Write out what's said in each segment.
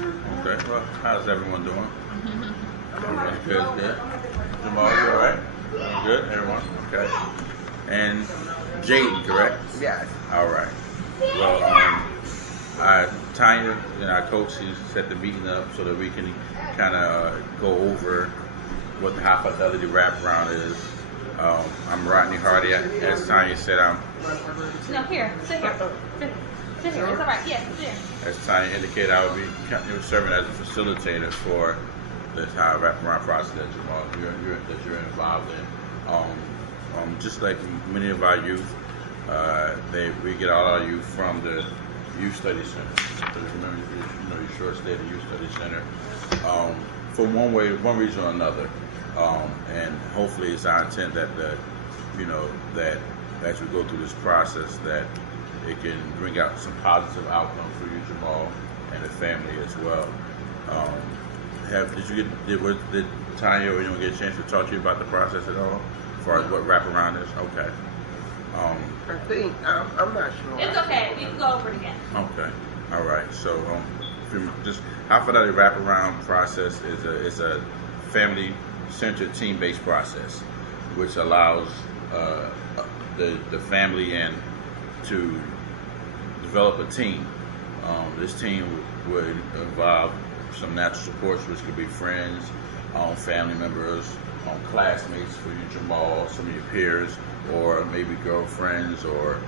Okay. Well, how's everyone doing? Everyone's good. Jamal, you all right? Good. Everyone. Okay. And Jaden, correct? Yes. All right. Well, Tanya and our coach, she set the meeting up so that we can kind of go over what the high fidelity wraparound is. I'm Rodney Hardy. As Tanya said, No, here. Sit here. Sit here. It's all right. Yes, sit here. As Tanya indicated, I will be serving as a facilitator for this high wraparound process that you're involved in. Just like many of our youth, we get all our youth from the Youth Study Center. So remember, your short stay at the Youth Study Center, for one reason or another. And hopefully, it's our intent that that as we go through this process, that it can bring out some positive outcomes for you, Jamal, and the family as well. Did Tanya or anyone get a chance to talk to you about the process at all, as far as what wraparound is? Okay. I think I'm not sure. It's okay. We can go over it again. Okay. All right. So, just high fidelity wraparound process is a family-centered, team-based process, which allows the family and to develop a team. This team would involve some natural supports, which could be friends, family members, classmates for you, Jamal, some of your peers, or maybe girlfriends, or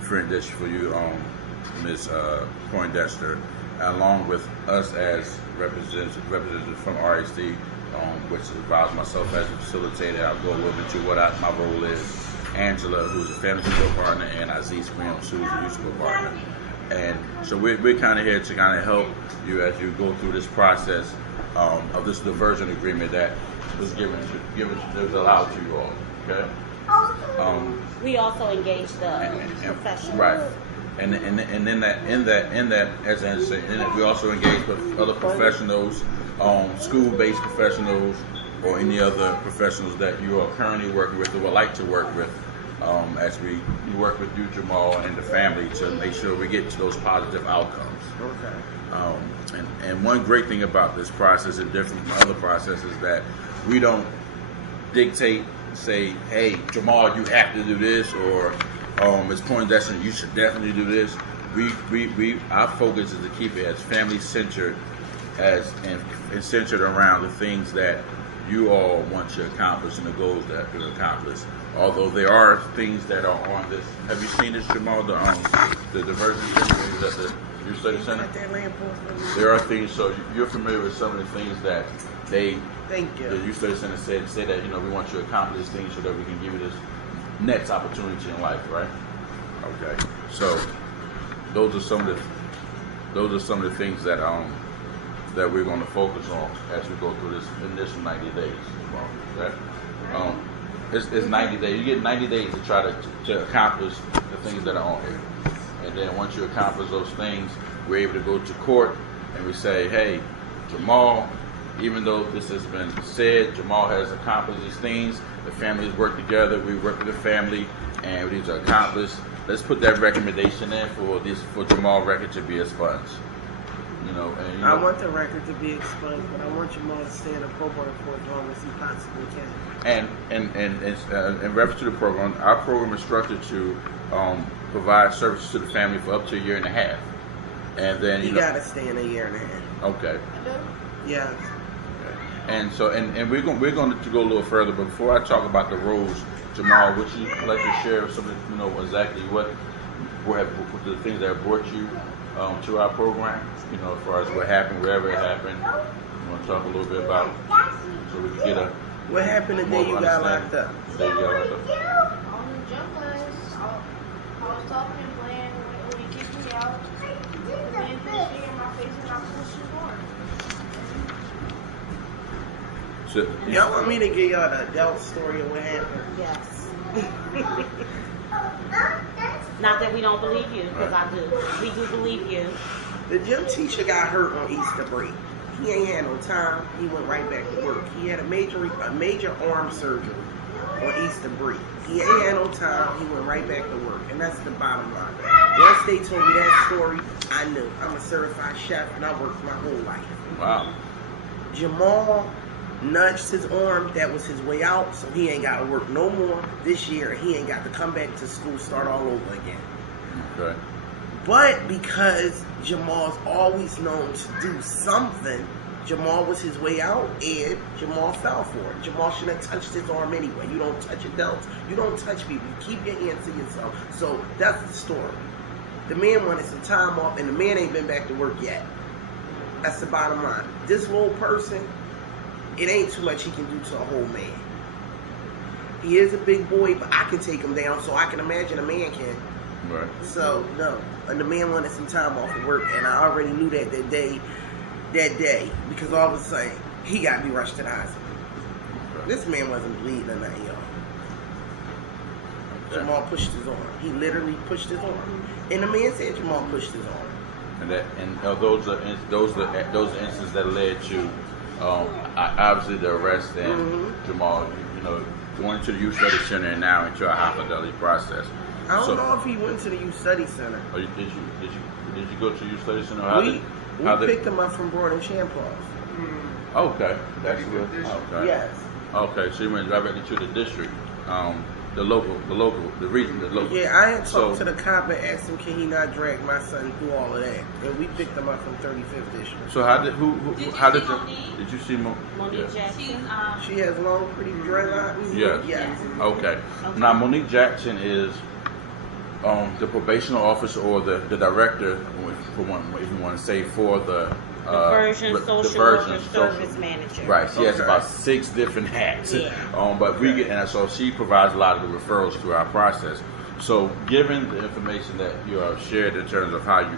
friend dish for you, Ms. Poindexter, along with us as representatives from RHD, which involves myself as a facilitator. I'll go a little bit to what my role is. Angela, who's a family support partner, and Aziz Williams, who's a youth support partner. And so we're kind of here to kind of help you as you go through this process of this diversion agreement that was was allowed to you all. Okay. We also engage the professionals. Right. And in that, as I say, we also engage with other professionals, school-based professionals, or any other professionals that you are currently working with or would like to work with, as we work with you, Jamal, and the family to make sure we get to those positive outcomes. Okay. And one great thing about this process, and different from other processes, that we don't dictate, say, hey, Jamal, you have to do this, or Ms. Poindexter, you should definitely do this. Our focus is to keep it as family-centered and centered around the things that you all want to accomplish and the goals that you accomplish. Although there are things that are on this. Have you seen this, Jamal? The diversion things at the Youth Study Center? There are things. So you're familiar with some of the things that the Youth Study Center say that we want you to accomplish things so that we can give you this next opportunity in life, right? Okay. So those are some of the things that we're going to focus on as we go through this initial 90 days. Okay? It's 90 days. You get 90 days to try to accomplish the things that are on here. And then once you accomplish those things, we're able to go to court and we say, hey, Jamal, even though this has been said, Jamal has accomplished these things. The families work together. We work with the family, and these are accomplished. Let's put that recommendation in for Jamal record to be expunged. I want the record to be expunged, but I want Jamal to stay in the program for as long as he possibly can. And in reference to the program, our program is structured to provide services to the family for up to a year and a half. And then you gotta stay in a year and a half. Okay. Yeah. Okay. And so and we're going to go a little further, but before I talk about the roles, Jamal, would you like to share some of exactly what the things that brought you to our program? As far as what happened, wherever it happened. You want to talk a little bit about it so we can get what happened the day you got locked up? On the jump lines, I was talking and playing when he kicked me out. The man put his finger in my face and I pushed him hard. So, y'all want me to give y'all the adult story of what happened? Yes. Not that we don't believe you, because I do. We do believe you. The gym teacher got hurt on Easter break. He ain't had no time. He went right back to work. He had a major arm surgery. on Easter break. He ain't had no time. He went right back to work, and that's the bottom line. Once they told me that story, I knew. I'm a certified chef, and I worked my whole life. Wow. Jamal nudged his arm. That was his way out, so he ain't got to work no more this year. He ain't got to come back to school, start all over again. Okay. But because Jamal's always known to do something, Jamal was his way out, and Jamal fell for it. Jamal shouldn't have touched his arm anyway. You don't touch adults. You don't touch people. You keep your hands to yourself. So that's the story. The man wanted some time off, and the man ain't been back to work yet. That's the bottom line. This little person, it ain't too much he can do to a whole man. He is a big boy, but I can take him down, so I can imagine a man can. Right. So, no. And the man wanted some time off of work, and I already knew that day, because all of a sudden, he got to be rushed to the hospital. Okay. This man wasn't bleeding or nothing, y'all. Okay. Jamal pushed his arm. He literally pushed his arm. And the man said Jamal pushed his arm. And those are instances that led to obviously the arrest and Jamal, going to the youth study center and now into a high fidelity process. I don't know if he went to the youth study center. Did you go to the youth study center? We picked him up from Broad and Champaign. Okay, that's good. Okay. Yes. Okay, so you went directly to the district, the region. Yeah, I had talked to the cop and asked him, can he not drag my son through all of that? And we picked him up from 35th district. So did you see Monique Jackson? She has long, pretty dreadlocks? Yes. Yes. Okay. Now, Monique Jackson is the probation officer or the director, if you want to say, for the Diversion social worker service manager. Right. She has about 6 different hats. Yeah. But we get, and so she provides a lot of the referrals through our process. So, given the information that you have shared in terms of how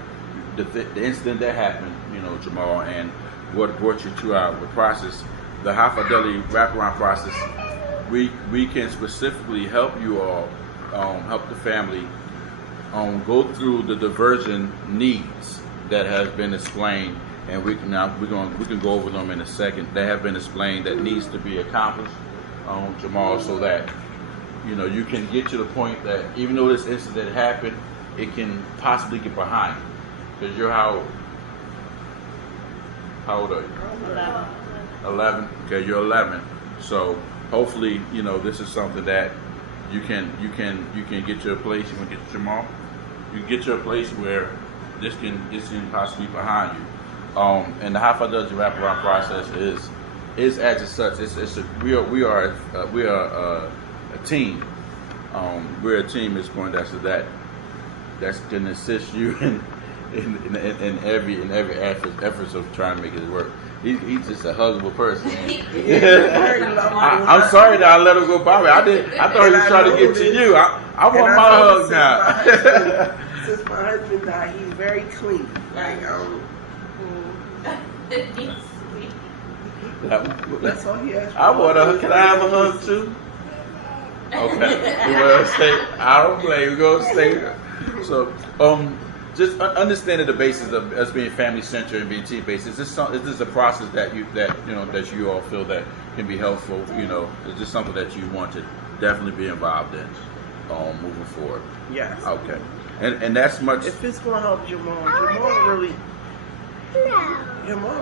the incident that happened, Jamal, and what brought you to our process, the high fidelity wraparound process, we can specifically help you all, help the family, go through the diversion needs that has been explained, and we can go over them in a second. That have been explained that needs to be accomplished, Jamal, so that you can get to the point that even though this incident happened, it can possibly get behind you. Because you're how old are you? 11. Okay, you're 11. So hopefully, this is something that you can get to a place. You want to get to Jamal. You can get to a place where this can possibly be behind you. And the high fidelity wraparound process is as such. We are a team. We're a team that's going that's going to assist you in every efforts of trying to make it work. He's just a huggable person. I'm sorry that I let him go by me. I thought he was trying to get to you. I want my hug now. Since my husband died, he's very clean. That's all he asked for. I want a hug. Can I have a hug too? Okay. Well, I don't blame you. We're gonna stay. So, just understanding the basis of us being family centered and being team based. Is this a process that you all feel that can be helpful? Is this something that you want to definitely be involved in, moving forward? Yes. Okay. And that's much. If it's gonna help Jamal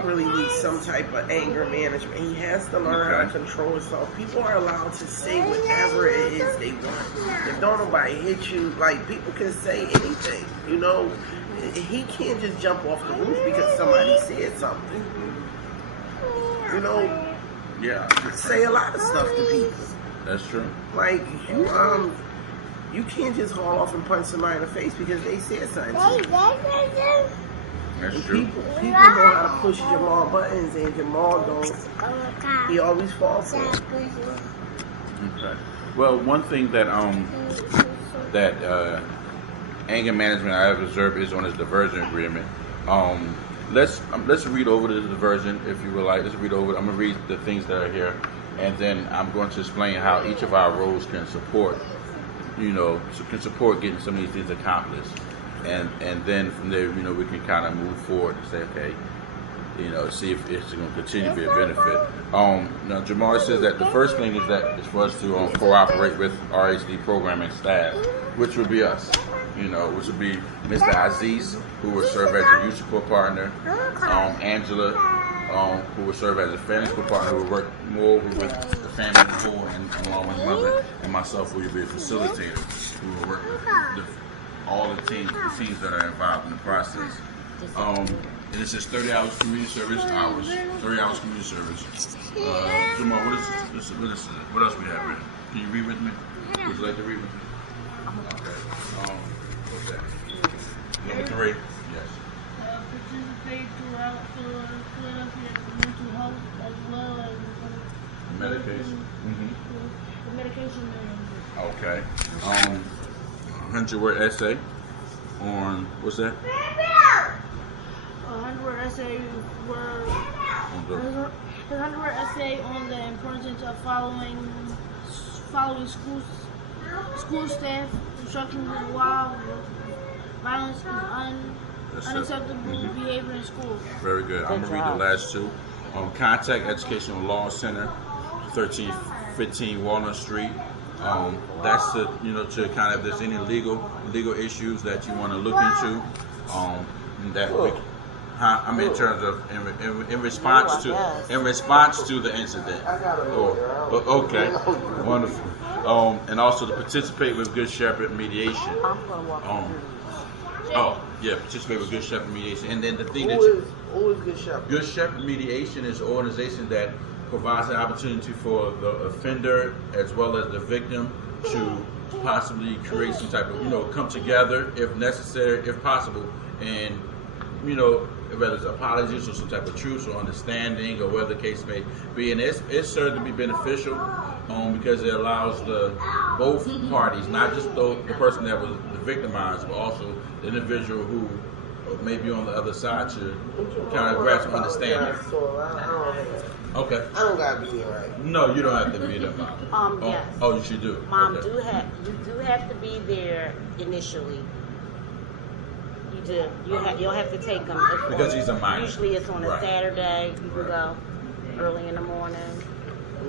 really needs some type of anger management. He has to learn how to control himself. People are allowed to say whatever it is they want. If don't nobody hit you, like, people can say anything. He can't just jump off the roof because somebody said something. Yeah. Say a lot of stuff to people. That's true. Like, you can't just haul off and punch somebody in the face because they said something to you. That's true. People know how to push Jamal buttons, and Jamal don't. He always falls for it. Okay. Well, one thing that anger management I have observed is on his diversion agreement. Let's read over the diversion, if you would like. Let's read over. I'm gonna read the things that are here, and then I'm going to explain how each of our roles can support, getting some of these things accomplished. And then from there, we can kind of move forward and say, okay, see if it's going to continue to be a benefit. Now, Jamal says that the first thing is for us to cooperate with RHD programming staff, which would be us, which would be Mr. Aziz, who will serve as a youth support partner, Angela, who will serve as a family support partner, who will work more with the family as a whole, and along with mother, and myself, who will be a facilitator, who will work with all the teams that are involved in the process. And it says 30 hours community service hours. 30 hours community service. Jamal, what else we have here? Can you read with me? Would you like to read with me? Okay. What's that? Number 3? Yes. Participate throughout Philadelphia mental health as well as medication. The medication management. Okay. 100-word essay on, what's that? 100-word essay on the importance of following school staff instructions while violence is unacceptable behavior in school. Very good. I'm gonna read the last two. Contact Educational Law Center, 1315 Walnut Street. That's to to kind of if there's any legal issues that you want to look into. In terms of in response to the incident. Okay, wonderful. And also to participate with Good Shepherd mediation. Participate with Good Shepherd mediation. And then the thing who is Good Shepherd? Good Shepherd mediation is an organization that provides an opportunity for the offender as well as the victim to possibly create some type of come together if necessary, if possible, and whether it's apologies or some type of truce or understanding or whatever the case may be. And it's certain to be beneficial because it allows both parties, not just the person that was victimized, but also the individual who may be on the other side to kind of grasp understanding. Okay. I don't gotta be there, right? No, you don't have to be there, Mom. Yes. Oh, you should do. Mom, okay. you do have to be there initially. You do. You'll have to take them. Because he's a minor. Usually it's on a Saturday. You can go early in the morning.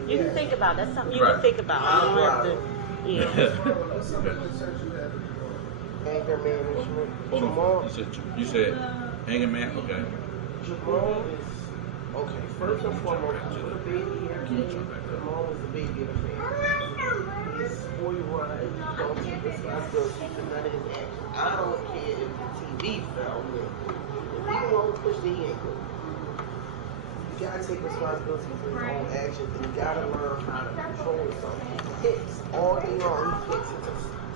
You can think about it. That's something you can think about. You don't have to. Yeah. Anger management. Hold on. You said anger man? Okay. Jamal is okay. First and foremost, the baby here. Jamal is the baby of the family. He's 41. Don't take responsibility for none of his actions. I don't care if the TV fell. If he won't push the ankle, you gotta take responsibility for his own actions, and you gotta learn how to control yourself. He kicks all day long. He kicks into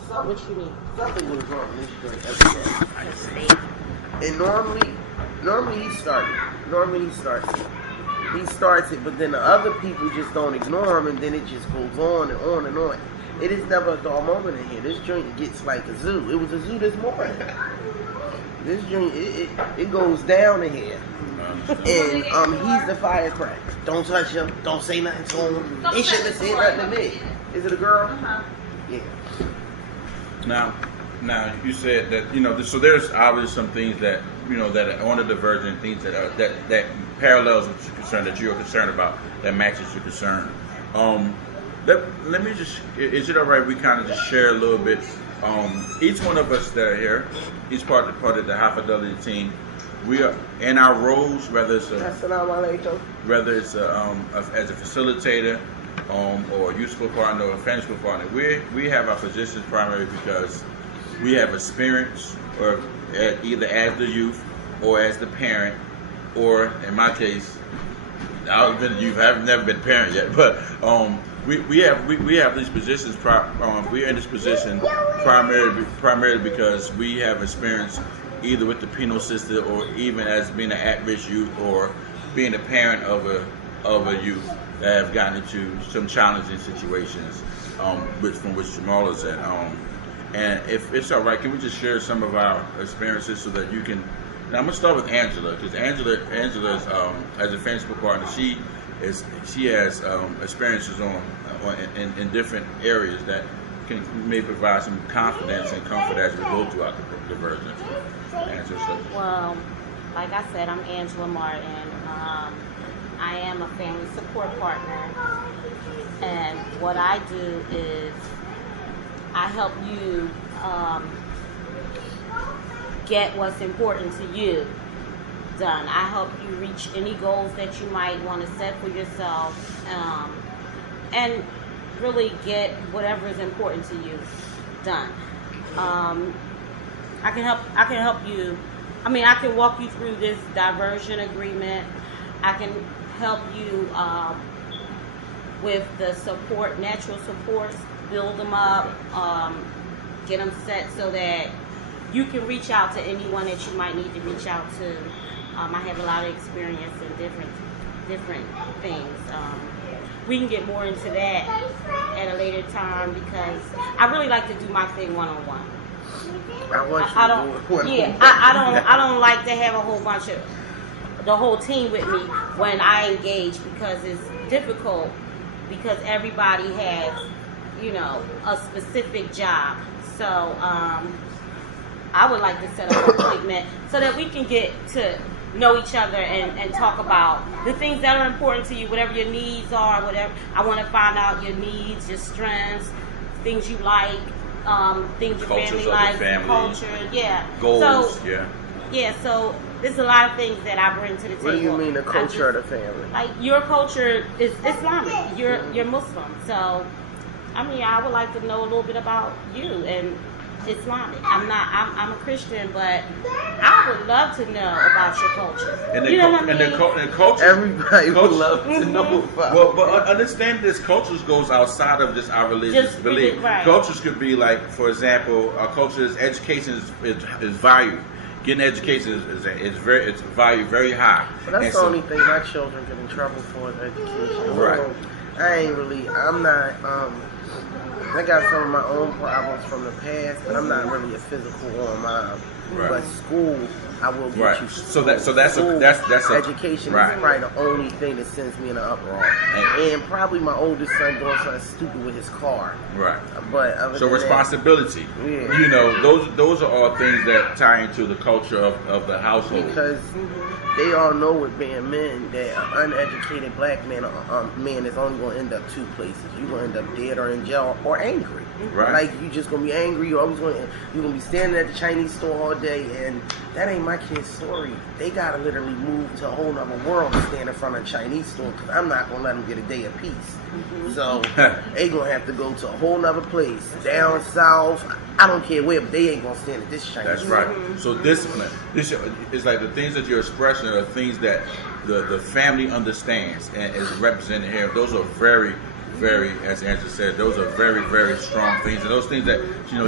something. What you need? Something was wrong this joint every day. And normally he starts it. He starts it, but then the other people just don't ignore him, and then it just goes on and on and on. It is never a dull moment in here. This joint gets like a zoo. It was a zoo this morning. This joint, it goes down in here. And he's the firecracker. Don't touch him. Don't say nothing to him. He shouldn't have said nothing to me. Is it a girl? Yeah. Now you said that so there's obviously some things that that are on the divergent things that parallels what you're concerned, that you're concerned about, that matches your concern. Let me just, is it all right we kind of just share a little bit? Each one of us that are here, each part of the high fidelity team, we are in our roles, whether it's as a facilitator, or a useful partner or a friendship partner. We have our positions primarily because we have experience, or either as the youth or as the parent, or in my case, I've been a youth. I've never been a parent yet, but we have these positions. We are in this position primarily because we have experience either with the penal system or even as being an at-risk youth or being a parent of a youth that have gotten into some challenging situations, from which Jamal is at. And if it's all right, can we just share some of our experiences so that you can? And I'm gonna start with Angela, because Angela is as a friendship partner. She has experiences in different areas that may provide some confidence and comfort as we go throughout the diversion. Angela, Well, like I said, I'm Angela Martin. I am a family support partner. And what I do is I help you get what's important to you done. I help you reach any goals that you might want to set for yourself, and really get whatever is important to you done. I can help you. I mean, I can walk you through this diversion agreement. I can help you with the support, natural supports, build them up, get them set so that you can reach out to anyone that you might need to reach out to. I have a lot of experience in different things. We can get more into that at a later time because I really like to do my thing one-on-one. I don't like to have a whole bunch of the whole team with me when I engage because it's difficult because everybody has, a specific job. So I would like to set up an appointment so that we can get to know each other and talk about the things that are important to you, whatever your needs are, whatever. I want to find out your needs, your strengths, things you like, things your family likes, culture, goals, so there's a lot of things that I bring to the table. What do you mean the culture of the family? Like your culture is Islamic. You're Muslim, so I mean I would like to know a little bit about you and Islamic. I'm a Christian, but I would love to know about your culture. And you know what I mean? And the culture. Everybody would love to know about. Well, but understand this. Cultures goes outside of just our religious belief. Right. Cultures could be like, for example, our culture is education is valued. Getting education is valued very high. But that's the only thing my children get in trouble for is education. Right. I'm not. I got some of my own problems from the past, but I'm not really a physical mom. Right. But school, I will get you. So that's education right. is probably the only thing that sends me in an uproar, and probably my oldest son doing something stupid with his car. Right. But so responsibility. Those are all things that tie into the culture of the household. Because they all know with being men that an uneducated black man is only going to end up two places. You're going to end up dead or in jail or angry. Right. Like you're just going to be angry. You're going to be standing at the Chinese store all day, and that ain't my kid's story. They got to literally move to a whole nother world to stand in front of a Chinese store because I'm not going to let them get a day of peace. Mm-hmm. So they going to have to go to a whole nother place, down south. I don't care where, but they ain't going to stand at this Chinese store. That's right. So discipline. This is like the things that you're expressing are things that the family understands and is represented here. Those are very, very, as Angela said, those are very, very strong things. And those things that,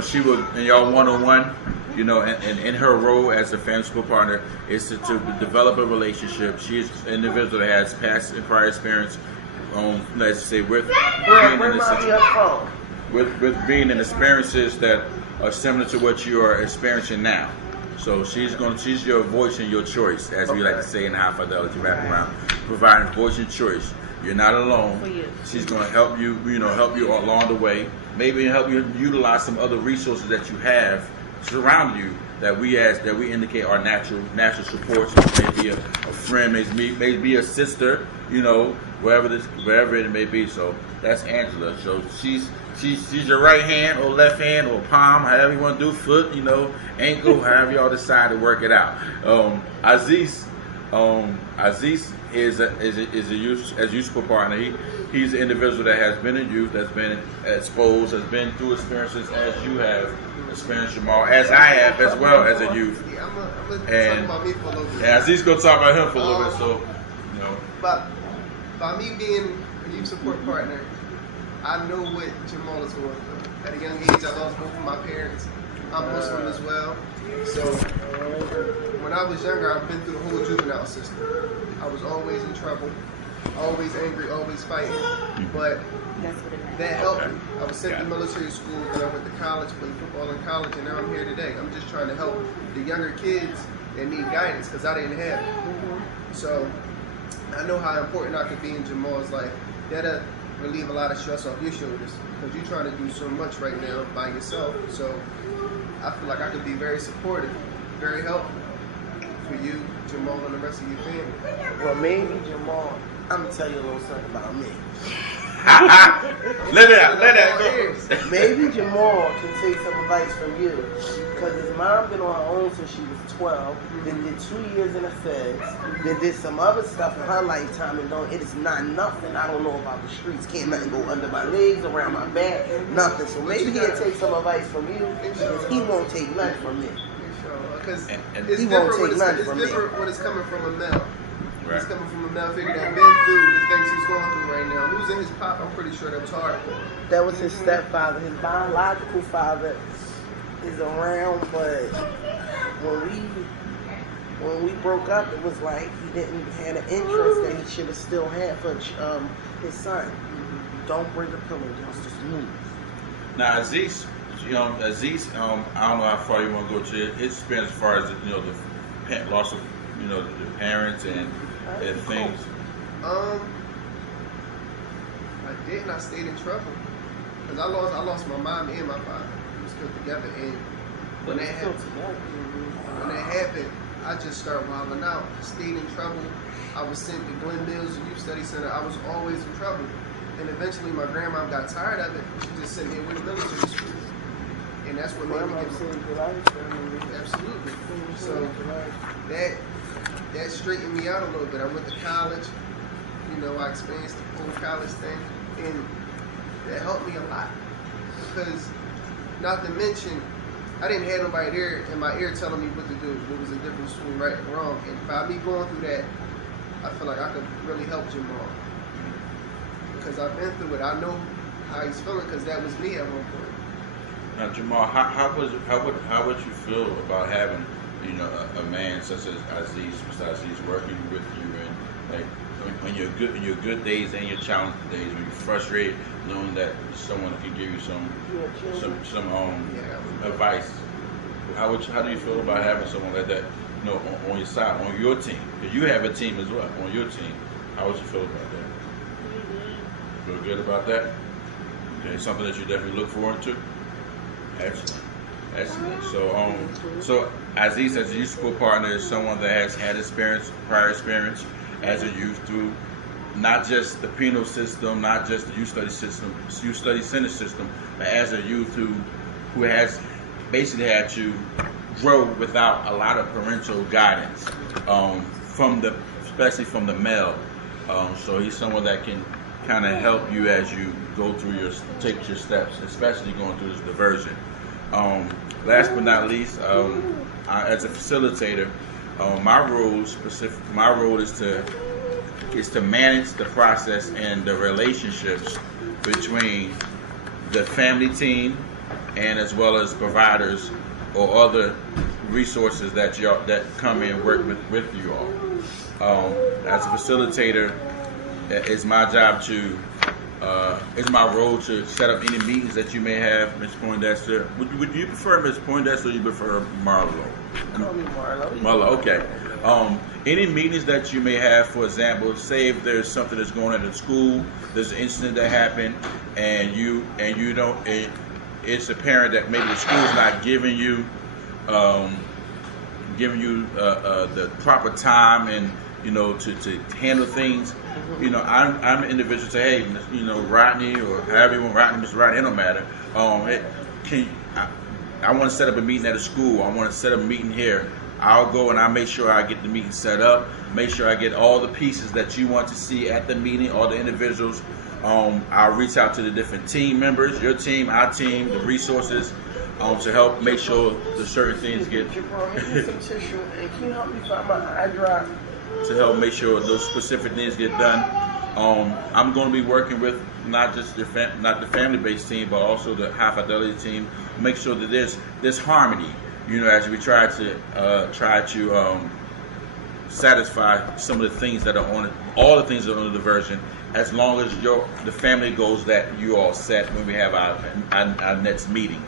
she would, in y'all one-on-one, and in her role as a family support partner is to develop a relationship. She is an individual that has past and prior experience, let's say, with being in experiences that are similar to what you are experiencing now. So she's your voice and your choice, as we like to say in high fidelity wraparound, providing voice and choice. You're not alone. She's going to help you, help you along the way. Maybe help you utilize some other resources that you have surround you that we indicate are natural supports. Maybe a friend, maybe a sister, wherever it may be. So that's Angela. So she's your right hand or left hand or palm, however you want to do, foot, ankle, however y'all decide to work it out. Aziz is a youth support partner. He's an individual that has been in youth, that's been exposed, has been through experiences as you have experienced, Jamal, as I have as well as a youth. Yeah, I'm gonna talk about me for a little bit. And Aziz gonna talk about him for a little bit. So, by me being a youth support partner, I know what Jamal is going through. At a young age, I lost both of my parents. I'm Muslim as well. So when I was younger, I've been through the whole juvenile system. I was always in trouble, always angry, always fighting. But that helped me. I was sent to military school, then I went to college, played football in college, and now I'm here today. I'm just trying to help the younger kids that need guidance because I didn't have it. So I know how important I could be in Jamal's life. That'll relieve a lot of stress off your shoulders because you're trying to do so much right now by yourself. So I feel like I could be very supportive, very helpful. for you, Jamal, and the rest of your family? Well, maybe Jamal, I'm going to tell you a little something about me. Let it go. Maybe Jamal can take some advice from you. Because his mom been on her own since she was 12. Then did 2 years in the feds. Then did some other stuff in her lifetime. And it is not nothing I don't know about the streets. Can't nothing go under my legs, around my back, nothing. So maybe he'll take some advice from you. Because he won't take nothing from me. Because he it's won't different, take nothing from me. when it's coming from a male. Right. It's coming from a male figure that been through the things he's going through right now. Losing his pop, I'm pretty sure that was hard for him. That was his stepfather. His biological father is around, but when we broke up, it was like he didn't have an interest that he should have still had for his son. Don't bring the pillow, just move. Now, Aziz, I don't know how far you want to go to his experience as far as the loss of the parents and things. I didn't. I stayed in trouble because I lost my mom and my father. We were still together, and when that happened, I just started wilding out. I stayed in trouble. I was sent to Glen Mills Youth Study Center. I was always in trouble, and eventually my grandma got tired of it. She just sent me away to military school, and that's what made me get absolutely. So that straightened me out a little bit. I went to college. I experienced the full college thing, and that helped me a lot. Because, not to mention, I didn't have nobody there in my ear telling me what to do. What was the difference between right and wrong. And by me going through that, I feel like I could really help Jamal. Because I've been through it. I know how he's feeling because that was me at one point. Now, Jamal, how would you feel about having a man such as Aziz, besides he's working with you, and like when you're good in your good days and your challenging days, when you're frustrated, knowing that someone can give you some advice. How do you feel about having someone like that, on your side, on your team? Because you have a team as well, on your team. How would you feel about that? Feel good about that? Okay, something that you definitely look forward to. Excellent. So Aziz, as a youth support partner, is someone that has had prior experience as a youth through not just the penal system, not just the youth study center system, but as a youth who has basically had to grow without a lot of parental guidance, especially from the male. So he's someone that can kind of help you as you go through take your steps, especially going through this diversion. Last but not least, as a facilitator, my role is to manage the process and the relationships between the family team and as well as providers or other resources that come in and work with you all. As a facilitator, it's my job it's my role to set up any meetings that you may have, Ms. Poindexter. Would you prefer Ms. Poindexter or you prefer Marlo? Call me Marlo. Marlo, okay. Any meetings that you may have, for example, say if there's something that's going on at school, there's an incident that happened, and it's apparent that maybe the school's not giving you the proper time and to handle things. I'm an individual to say, hey, Rodney, or however you want, Rodney, Mr. Rodney, it don't matter. I want to set up a meeting at a school. I want to set up a meeting here. I'll go and I'll make sure I get the meeting set up, make sure I get all the pieces that you want to see at the meeting, all the individuals. I'll reach out to the different team members, your team, our team, the resources, to help make sure the certain things get... some tissue, and can you help me find my eye drop? To help make sure those specific things get done. I'm going to be working with not just not the family-based team, but also the high fidelity team. Make sure that there's harmony. As we try to satisfy some of the things that are on it, all the things that are on the diversion, as long as the family goals that you all set when we have our next meeting.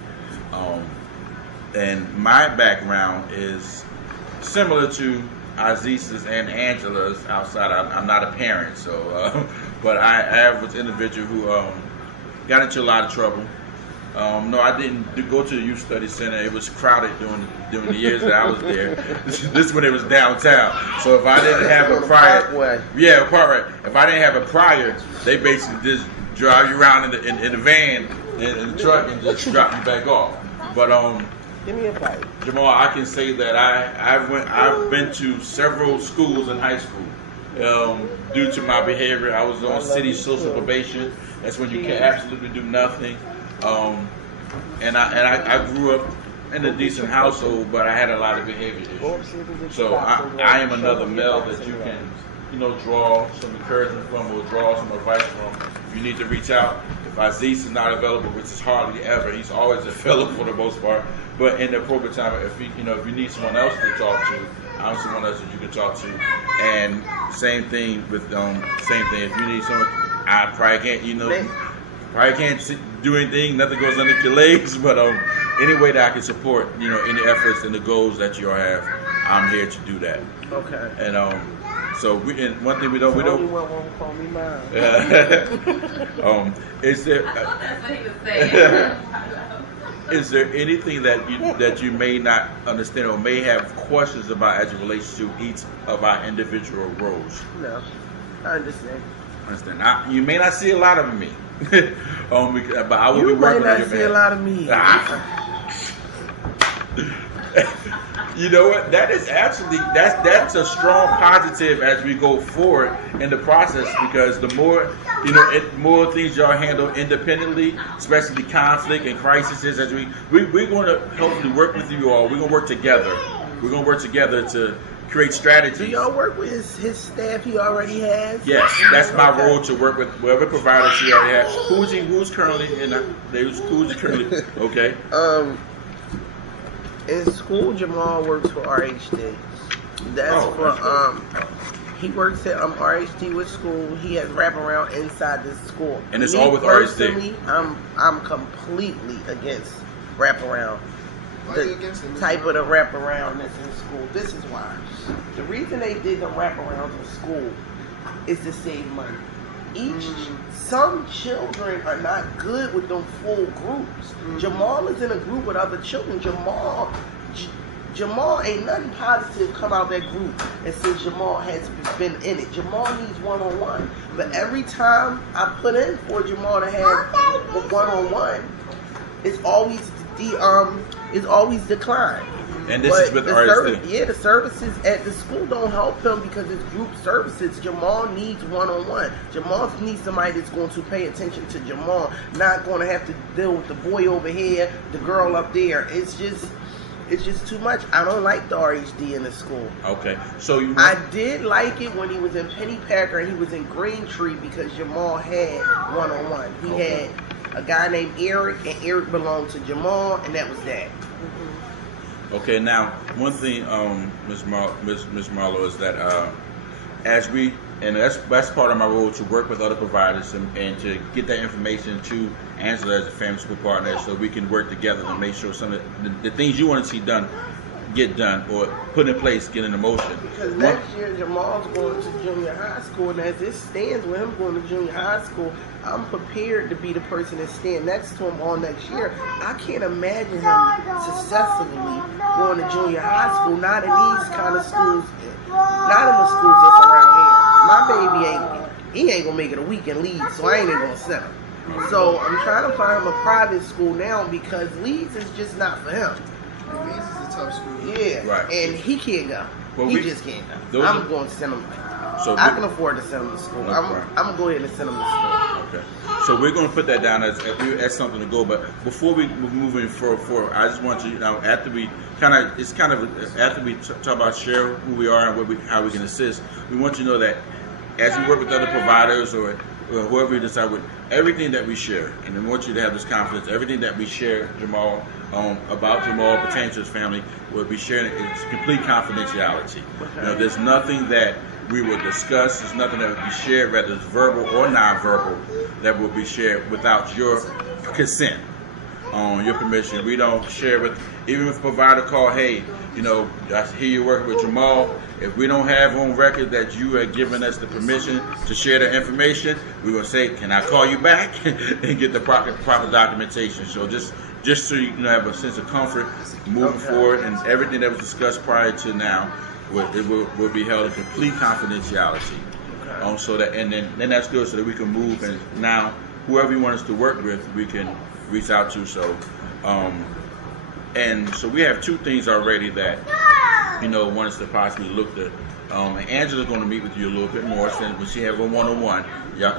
And my background is similar to Aziz's and Angela's outside. I'm not a parent, so but I was an individual who got into a lot of trouble, No, I didn't go to the youth study center. It was crowded during the years that I was there. This when it was downtown. So if I didn't have a prior, yeah, Parkway. If I didn't have a prior, they basically just drive you around in the van in the truck and just drop you back off. But give me a bite. Jamal, I can say that I've been to several schools in high school. Due to my behavior, I was on city social probation. That's when you can absolutely do nothing. And I grew up in a decent household, but I had a lot of behavior issues. So I am another male that you can, draw some encouragement from or draw some advice from. If you need to reach out, if Aziz is not available, which is hardly ever, he's always available for the most part. But in the appropriate time, if you need someone else to talk to, I'm someone else that you can talk to. And same thing with same thing. If you need someone, I probably can't, probably can't do anything. Nothing goes under your legs. But any way that I can support, any efforts and the goals that you all have, I'm here to do that. Okay. And so one thing we don't. Won't call me mine. Is there? I thought that's what he was saying. Is there anything that you may not understand or may have questions about as it relates to each of our individual roles? No, I understand. You may not see a lot of me, but I will be You might working on not your see man. a lot of me. You know what? That is actually that's a strong positive as we go forward in the process, because the more more things y'all handle independently, especially conflict and crises, as we're going to hopefully work with you all. We're going to work together. We're going to work together to create strategies. Do y'all work with his staff he already has? Yes, that's my role, to work with whatever providers he already has. Who's currently in who's currently okay? In school, Jamal works for RHD. He works at RHD with school. He has wraparound inside the school. And it's all with RHD. Personally, I'm completely against wraparound. The type of the wraparound that's in school. This is why. The reason they did the wraparounds in school is to save money. Some children are not good with them full groups. Jamal is in a group with other children. Jamal ain't nothing positive come out that group and since Jamal has been in it. Jamal needs one-on-one. But every time I put in for Jamal to have the one-on-one, it's always declined. And this is with RHD. The services at the school don't help him because it's group services. Jamal needs one-on-one. Jamal needs somebody that's going to pay attention to Jamal, not going to have to deal with the boy over here, the girl up there. It's just too much. I don't like the RHD in the school. Okay, so I did like it when he was in Pennypacker and he was in Green Tree because Jamal had one-on-one. He had a guy named Eric, and Eric belonged to Jamal, and that was that. Okay, now one thing, Ms. Marlowe, is that and that's part of my role, to work with other providers and to get that information to Angela as a family school partner, so we can work together to make sure some of the things you want to see done get done or put in place, get into motion. Because next year Jamal's going to junior high school, and as it stands with him going to junior high school, I'm prepared to be the person that stand next to him all next year. I can't imagine him successfully going to junior high school, not in these kind of schools, not in the schools that's around here. My baby ain't gonna make it a week and leave, so I ain't even gonna send him. So I'm trying to find him a private school now because Leeds is just not for him. Leeds is a tough school. Yeah, right. And he can't go. Well, he just can't go. I'm going to send him. So I can afford to send him to school. I'm gonna go ahead and send him to school. Okay. So we're going to put that down as something to go. But before we move in forward, I just want you now, after we talk about share who we are and how we can assist, we want you to know that as we work with other providers or whoever we decide with, everything that we share, and I want you to have this confidence, everything that we share, Jamal, about Jamal pertaining to his family, will be shared. It's complete confidentiality. Okay. There's nothing that we will discuss. There's nothing that will be shared, whether it's verbal or non-verbal, that will be shared without your consent. on your permission. We don't share with, even if provider call, hey, you know, I hear you're working with Jamal. If we don't have on record that you are giving us the permission to share the information, we will say, can I call you back and get the proper documentation. So just so you can have a sense of comfort moving forward, and everything that was discussed prior to now will be held in complete confidentiality. So that, and then that's good, so that we can move, and now whoever you want us to work with, we can reach out to. So, and so we have two things already that, you know, want us to possibly look to. And Angela's going to meet with you a little bit more. So when she have a one-on-one, y'all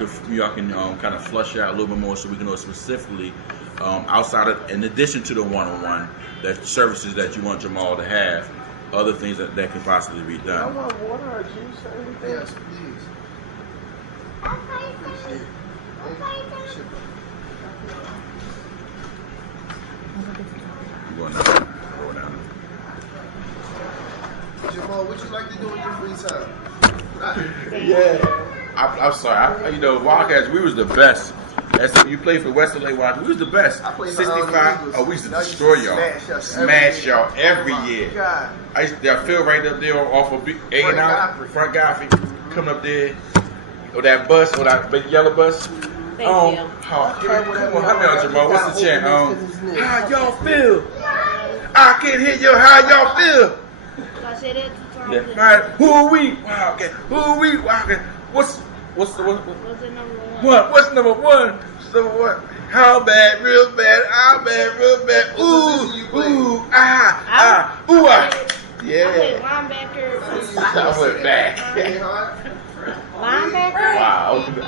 can kind of flush out a little bit more, so we can know specifically outside of, in addition to the one-on-one, that services that you want Jamal to have, other things that can possibly be I done. want water or juice or anything. Yes, please. Appreciate it. I'm going down. Going down. Jamal, what you like to do in your free time? I'm sorry. You know, Wildcats, we was the best. You played for Western Lake Wildcats. We was the best. I played 65. We used to destroy y'all. Smash y'all every year. God. I used to feel right up there off of A&R, Front Godfrey, coming up there. Or that bus, or that big yellow bus. Thank you. Come on, how many Jamal? What's the chant? How y'all feel? I can't hear you. How y'all feel? So I said that 2 times. Right. Who are we? Wildcat. Who are we? Wildcat. What's the What's the number one? what? What's number one? So what? How bad? Real bad. How bad? Real bad. Ooh. Ooh. I played Yeah. linebacker. I went back. Linebacker? Wow. I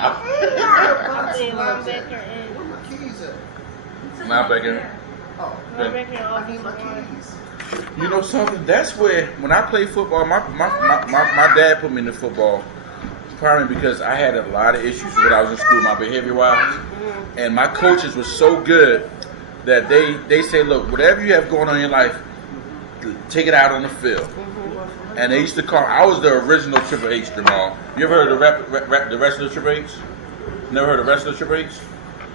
played linebacker and Where my keys at? Linebacker. Oh, linebacker and I need my offensive line. keys. You know something? That's where, when I played football, my dad put me into football, probably because I had a lot of issues when I was in school, my behavior-wise. And my coaches were so good that they say, look, whatever you have going on in your life, take it out on the field. And they used to call, I was the original Triple H, Jamal. You ever heard of the wrestler Triple H? Never heard of wrestler Triple H?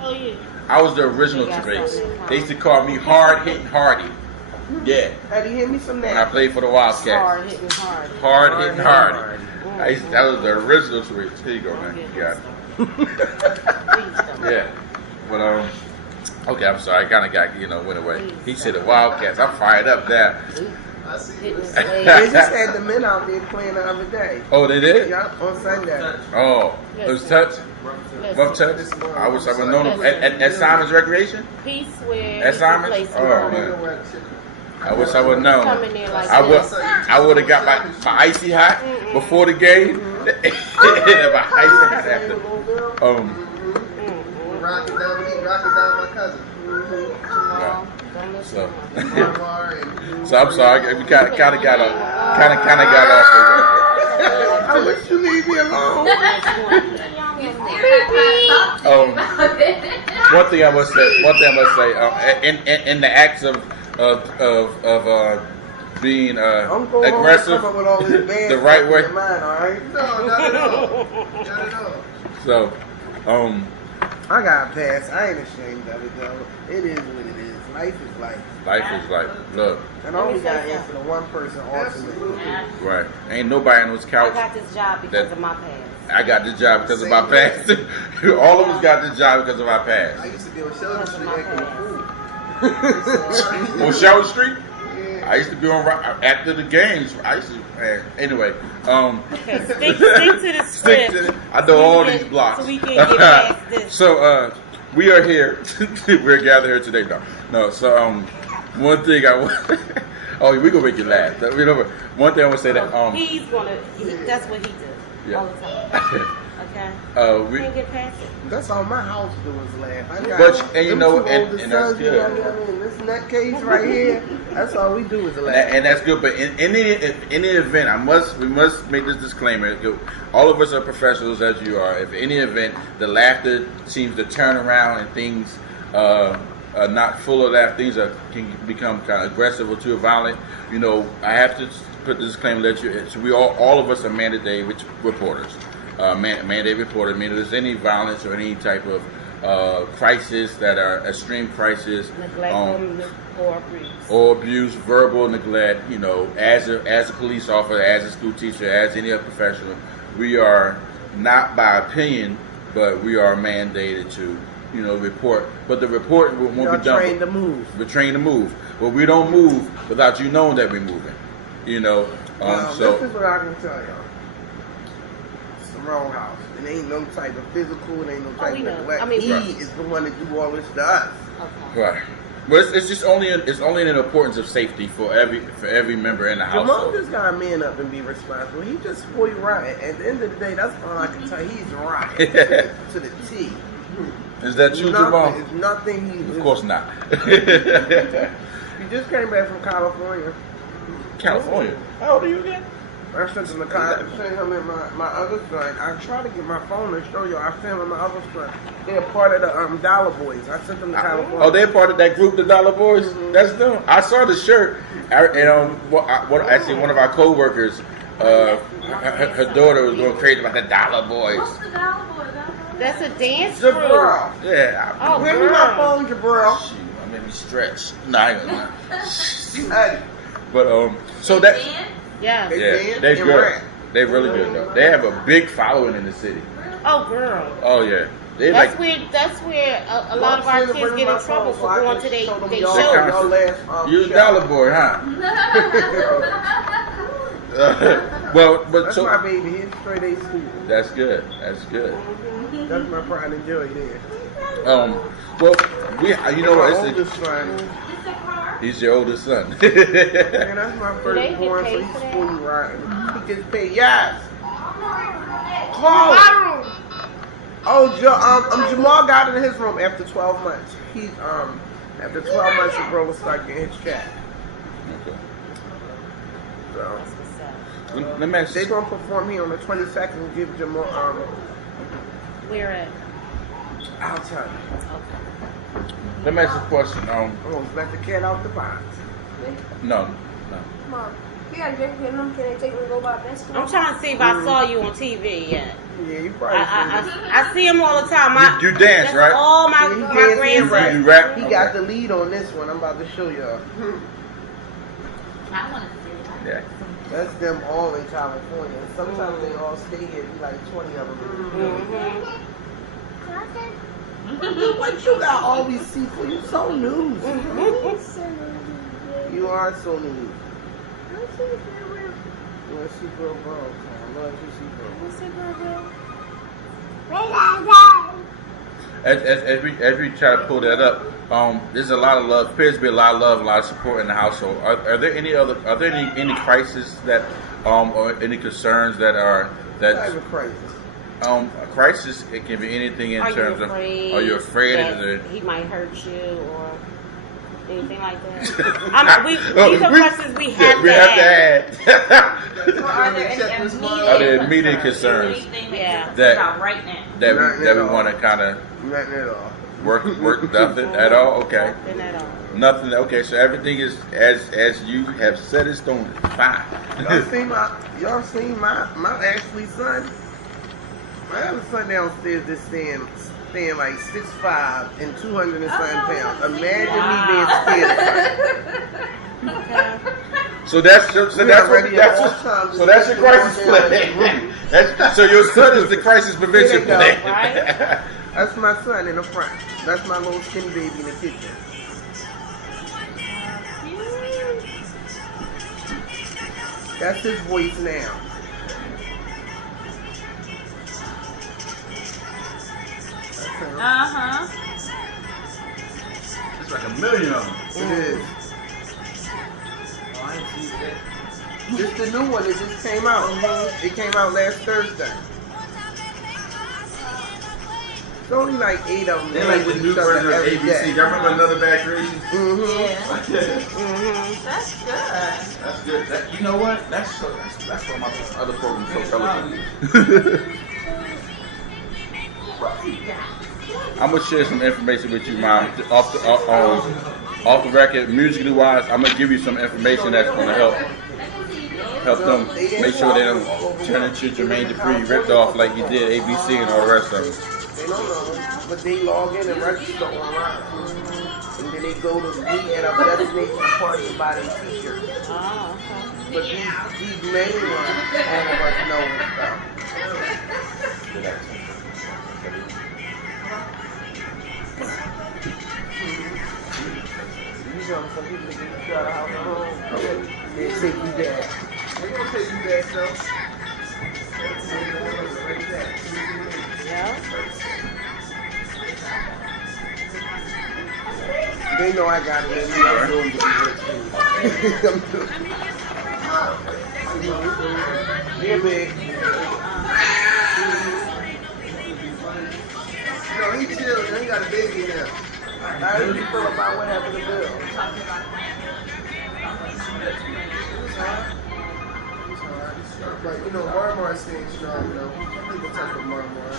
Oh, yeah. I was the original Triple H. They used to call me Hard-Hitting Hardy. Yeah. Had you hit me some When I that? played for the Wildcats. Hard hitting hard. Hard-Hitting Hardy. That was the original Triple H. Here you go, man. You got it. Yeah. But, okay, I'm sorry. I kind of got, went away. He said the Wildcats. I'm fired up there. I see Hitting you. his They legs. just had the men out there playing the other day. Oh, they did? Yup, on Sunday. Oh, it was touch? Rough touch? I wish I would have known him. At Simon's Recreation? Peace where At he Simon's? plays Oh, tomorrow. man. I wish I would have known. Come in there like I would have got my icy hot before the game. And my icy hot after. Rocking down my cousin. Yeah. Don't listen So, to him. so I'm sorry. We kind of got off. I wish you leave me alone. One thing I must say. In the acts of being I'm going aggressive, home and come up with all this bad the right stuff in way. your mind, all right? No, not at all. Not at all. So, I got past. I ain't ashamed of it, though. It is what it is. Life is life. life is like, look, And I only got to answer to one person ultimately. right. Ain't nobody on this I couch. got this job because of my past. I got this job because of my past. All of us got this job because of our I past. used to be on Sheldon Street acting a fool. On Shelby Street, Yeah. I used to be on after the games. I used to, anyway. Okay, stick to the Stick script. to I know all we these can- blocks. So we can get past this. So we are here. We're gathered here today. No. So one thing I want. Oh, we gonna make you laugh. One thing I want to say that He's gonna. That's what he does Yeah. all the time. Okay. we. Can't get past it. That's all my house do is laugh. I got But- and you them know, two and- older and that's sons, you good. know what I mean? This nutcase right here, that's all we do is laugh. And that's good, but in any event, we must make this disclaimer. All of us are professionals, as you are. If any event, the laughter seems to turn around and things are not full of laughter, things can become kind of aggressive or too violent. I have to put the disclaimer that we all of us are mandated reporters. Mandated reporter, meaning if there's any violence or any type of crisis that are extreme crisis, Neglect or abuse. or abuse, verbal neglect. You know, as a police officer, as a school teacher, as any other professional, we are not by opinion, but we are mandated to, you know, report. But the report won't be done. Trained to move. We're trained to move, but we don't move without you knowing that we're moving. You know, so this is what I can tell y'all. It's the wrong house. It ain't no type of physical. It ain't no type of neglect. He is the one that do all this to us. Okay. right. But it's just only in the importance of safety for every member in the Jamal household. just gotta man up and be responsible. He just spoiled rotten. At the end of the day, that's all I can tell. He's rotten to the T. Is that true, Jamal? It's nothing. Of course not. He just came back from California. California. How old are you again? I sent him I sent him and my other son. I tried to get my phone and show you. I sent him and my other son. They're part of the Dollar Boys. I sent them to California. Oh, they're part of that group, the Dollar Boys. Mm-hmm. That's them. I saw the shirt. Actually, one of our co-workers, her daughter was going crazy about the Dollar Boys. What's the Dollar Boy? That's a dance group. Jabril. Yeah. Oh, Bring me my phone, Jabril. Shoot, I made me stretch. No, I ain't gonna lie. Hey, But so that. Yeah. They Yeah, dance they and good. rap. They really good though. They have a big following in the city. Oh, girl. Oh yeah, they That's where a lot of our kids get in trouble for going to they shows. You a Dollar Boy, huh? But That's so my baby. He's straight A school. that's good. That's good. That's my pride and joy there. Well, you know My what? oldest son. He's your oldest son. Man, that's my Do they firstborn, get so paid he's for that? fully rotten. He gets paid. Yes. Call. Oh, Jamal got in his room after 12 months. He's after 12 months, the bro will start getting his check. Okay. So Let me ask they you. gonna perform here on the 22nd and give Jamal. Where at? I'll tell you. Let me ask you a question. I'm gonna let the cat out the box. No. Mom, you got a drink with them. Can they take me to go buy basketball? I'm trying to see if I saw you on TV yet. Yeah, you probably. I see him all the time. You dance, that's right? All my Yeah, he my dance and grandsons. You rap? He got the lead on this one. I'm about to show y'all. I want to see it. Yeah. That's them all in California. Sometimes they all stay here. Be like 20 of them. What you got all these sequels? You so new. You are so new. You want to see girl, bro? I love you, see girl. As we try to pull that up, there's a lot of love. Appears to be a lot of love, a lot of support in the household. Are there any crises that or any concerns that are What type of crisis? a crisis? It can be anything in terms of. Are you afraid that he might hurt you or anything like that? These are questions we have to ask. Are there any Are there immediate concerns Anything Yeah. that about right now? that we want to kind of Nothing at all. work nothing at all? Okay. Nothing at all. Nothing. Okay, so everything is as you have set in stone. Fine. Y'all seen my Ashley son? My other son downstairs is staying like 6'5" and 200 and something pounds. Imagine me being scared of Okay. So that's your crisis plan. So your son is the crisis prevention There plan. you go, right? That's my son in the front. That's my little skinny baby in the kitchen. That's his voice now. It's like a million of them. It is. Just the new one that just came out. It came out last Thursday. It's only like 8 of them. They like the new version of ABC. Y'all remember Another Bad Creation? That's good. That's good. You know what? That's why my other programs so colorful. I'm gonna share some information with you, Mom. Off the record, musically wise, I'm gonna give you some information that's gonna help. help them make sure they don't turn into Jermaine Dupri, ripped off like you did ABC and all the rest of them. They don't know, but they log in and register online. And then they go to meet at a destination party and buy their t-shirt. Oh, okay. But these main ones, all of us know about. You know, some people that get you out of house at home, they take you back. They gonna take you back though. Yeah. They know I got it in me. I'm doing the yeah, big. No, he chill. He got a baby now. How do you feel about what happened to Bill? But you know, Marmar stinks. You know, people touch with Marmar.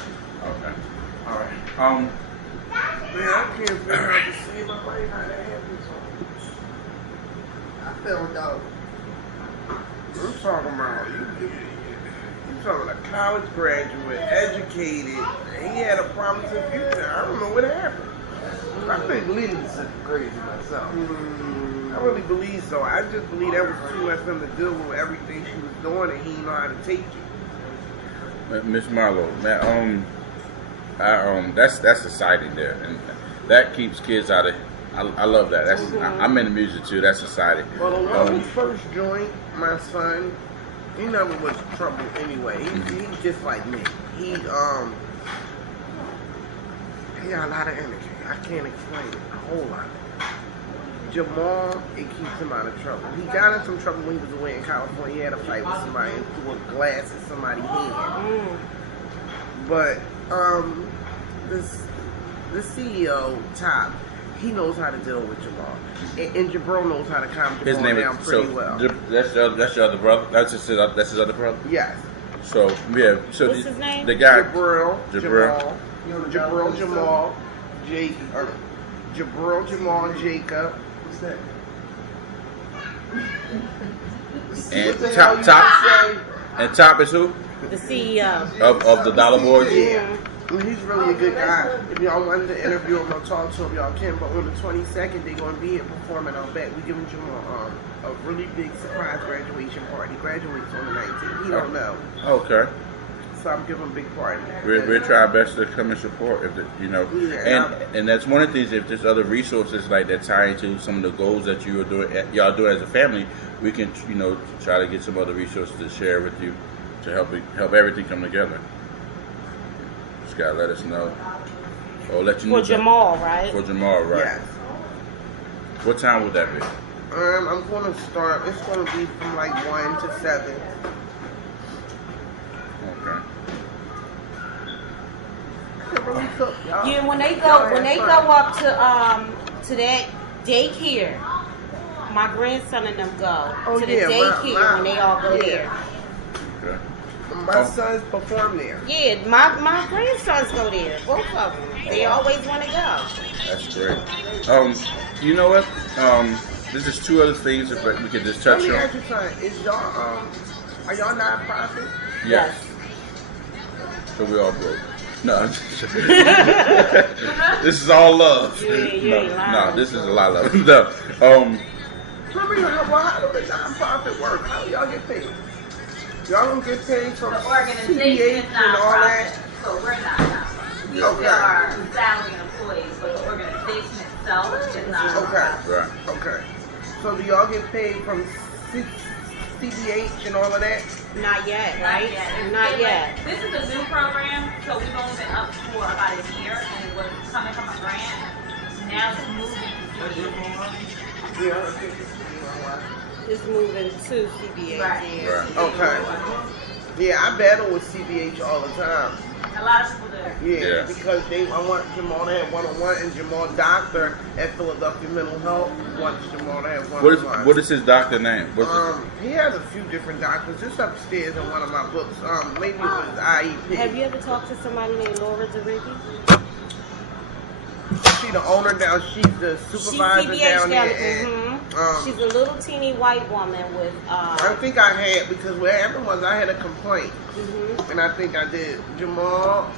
Okay. All right. Man, I can't figure out to save my life how that happened. I found out. I'm talking about you talking about a college graduate, educated, and he had a promising future. I don't know what happened. I think Lily was crazy myself. I really believe so. I just believe that was too much for him to deal with everything she was doing, and he didn't know how to take it. Miss Marlowe, that's society there, and that keeps kids out of. I love that. That's I'm in the music too. That's society. Well, the one who first joined my son, he never was trouble anyway. He's just like me. He got a lot of energy. I can't explain it. A whole lot. Jamal, it keeps him out of trouble. He got in some trouble when he was away in California. He had a fight with somebody and threw a glass at somebody's hand. But the CEO, Top, he knows how to deal with Jamal. And Jabril knows how to calm His Jamal name down is pretty well. That's your other brother. That's his other brother. Yes. So yeah. So What's his name? The guy Jabril, Jabril. Jamal, Jake, Jabril, Jamal, and Jacob. What's that? And What the hell you Top say? and Top is who? The CEO. Of the Dollar Boys. Yeah. I mean, he's really a good guy. If y'all wanted to interview him or talk to him, y'all can. But on the 22nd, they're going to be here performing out back. We giving Jamal a really big surprise graduation party. He graduates on the 19th. He don't know. Okay. So I'm giving a big party. We'll try our best to come and support Yeah. and that's one of the things. If there's other resources like that tie into some of the goals that you are doing, y'all do as a family, we can try to get some other resources to share with you to help everything come together. Just gotta let us know or let you know. For Jamal, right? For Jamal, right? Yes. What time would that be? I'm going to start. It's going to be from like 1 to 7. Okay. Yeah, when they go up to that daycare, my grandson and them go to the daycare when they all go there. Okay. My sons perform there. Yeah, my grandsons go there. Both of them. They always want to go. That's great. You know what? There's just two other things that we could just touch Let me on. ask you something. Is y'all are y'all non-profit? Yes. So we all broke. No, I'm just joking. This is all love. No, this is a lot of love. No. How do the non-profit work? How do y'all get paid? Y'all don't get paid from The organization CBH is and all non-profit, that? so we're not non-profit. We Okay. still are salary employees, but the organization itself is non-profit. Right. Okay. So do y'all get paid from CBH and all of that? Not yet, right? Not yet. This is a new program, so we've only been up for about a year, and it was coming from a grant. Now it's moving to It's moving to CBA. Right. Right. Okay. Yeah, I battle with CBH all the time. a lot of people do. Yeah, because I want Jamal to have one-on-one, and Jamal doctor at Philadelphia Mental Health wants Jamal to have one-on-one. What is his doctor name? He has a few different doctors. It's upstairs in one of my books. Maybe it was IEP. Have you ever talked to somebody named Laura DeRiggi? She the owner down. She's the supervisor CBH down there. Mm-hmm. She's a little teeny white woman with. I think I had, because what happened was I had a complaint, and I think I did. Jamal,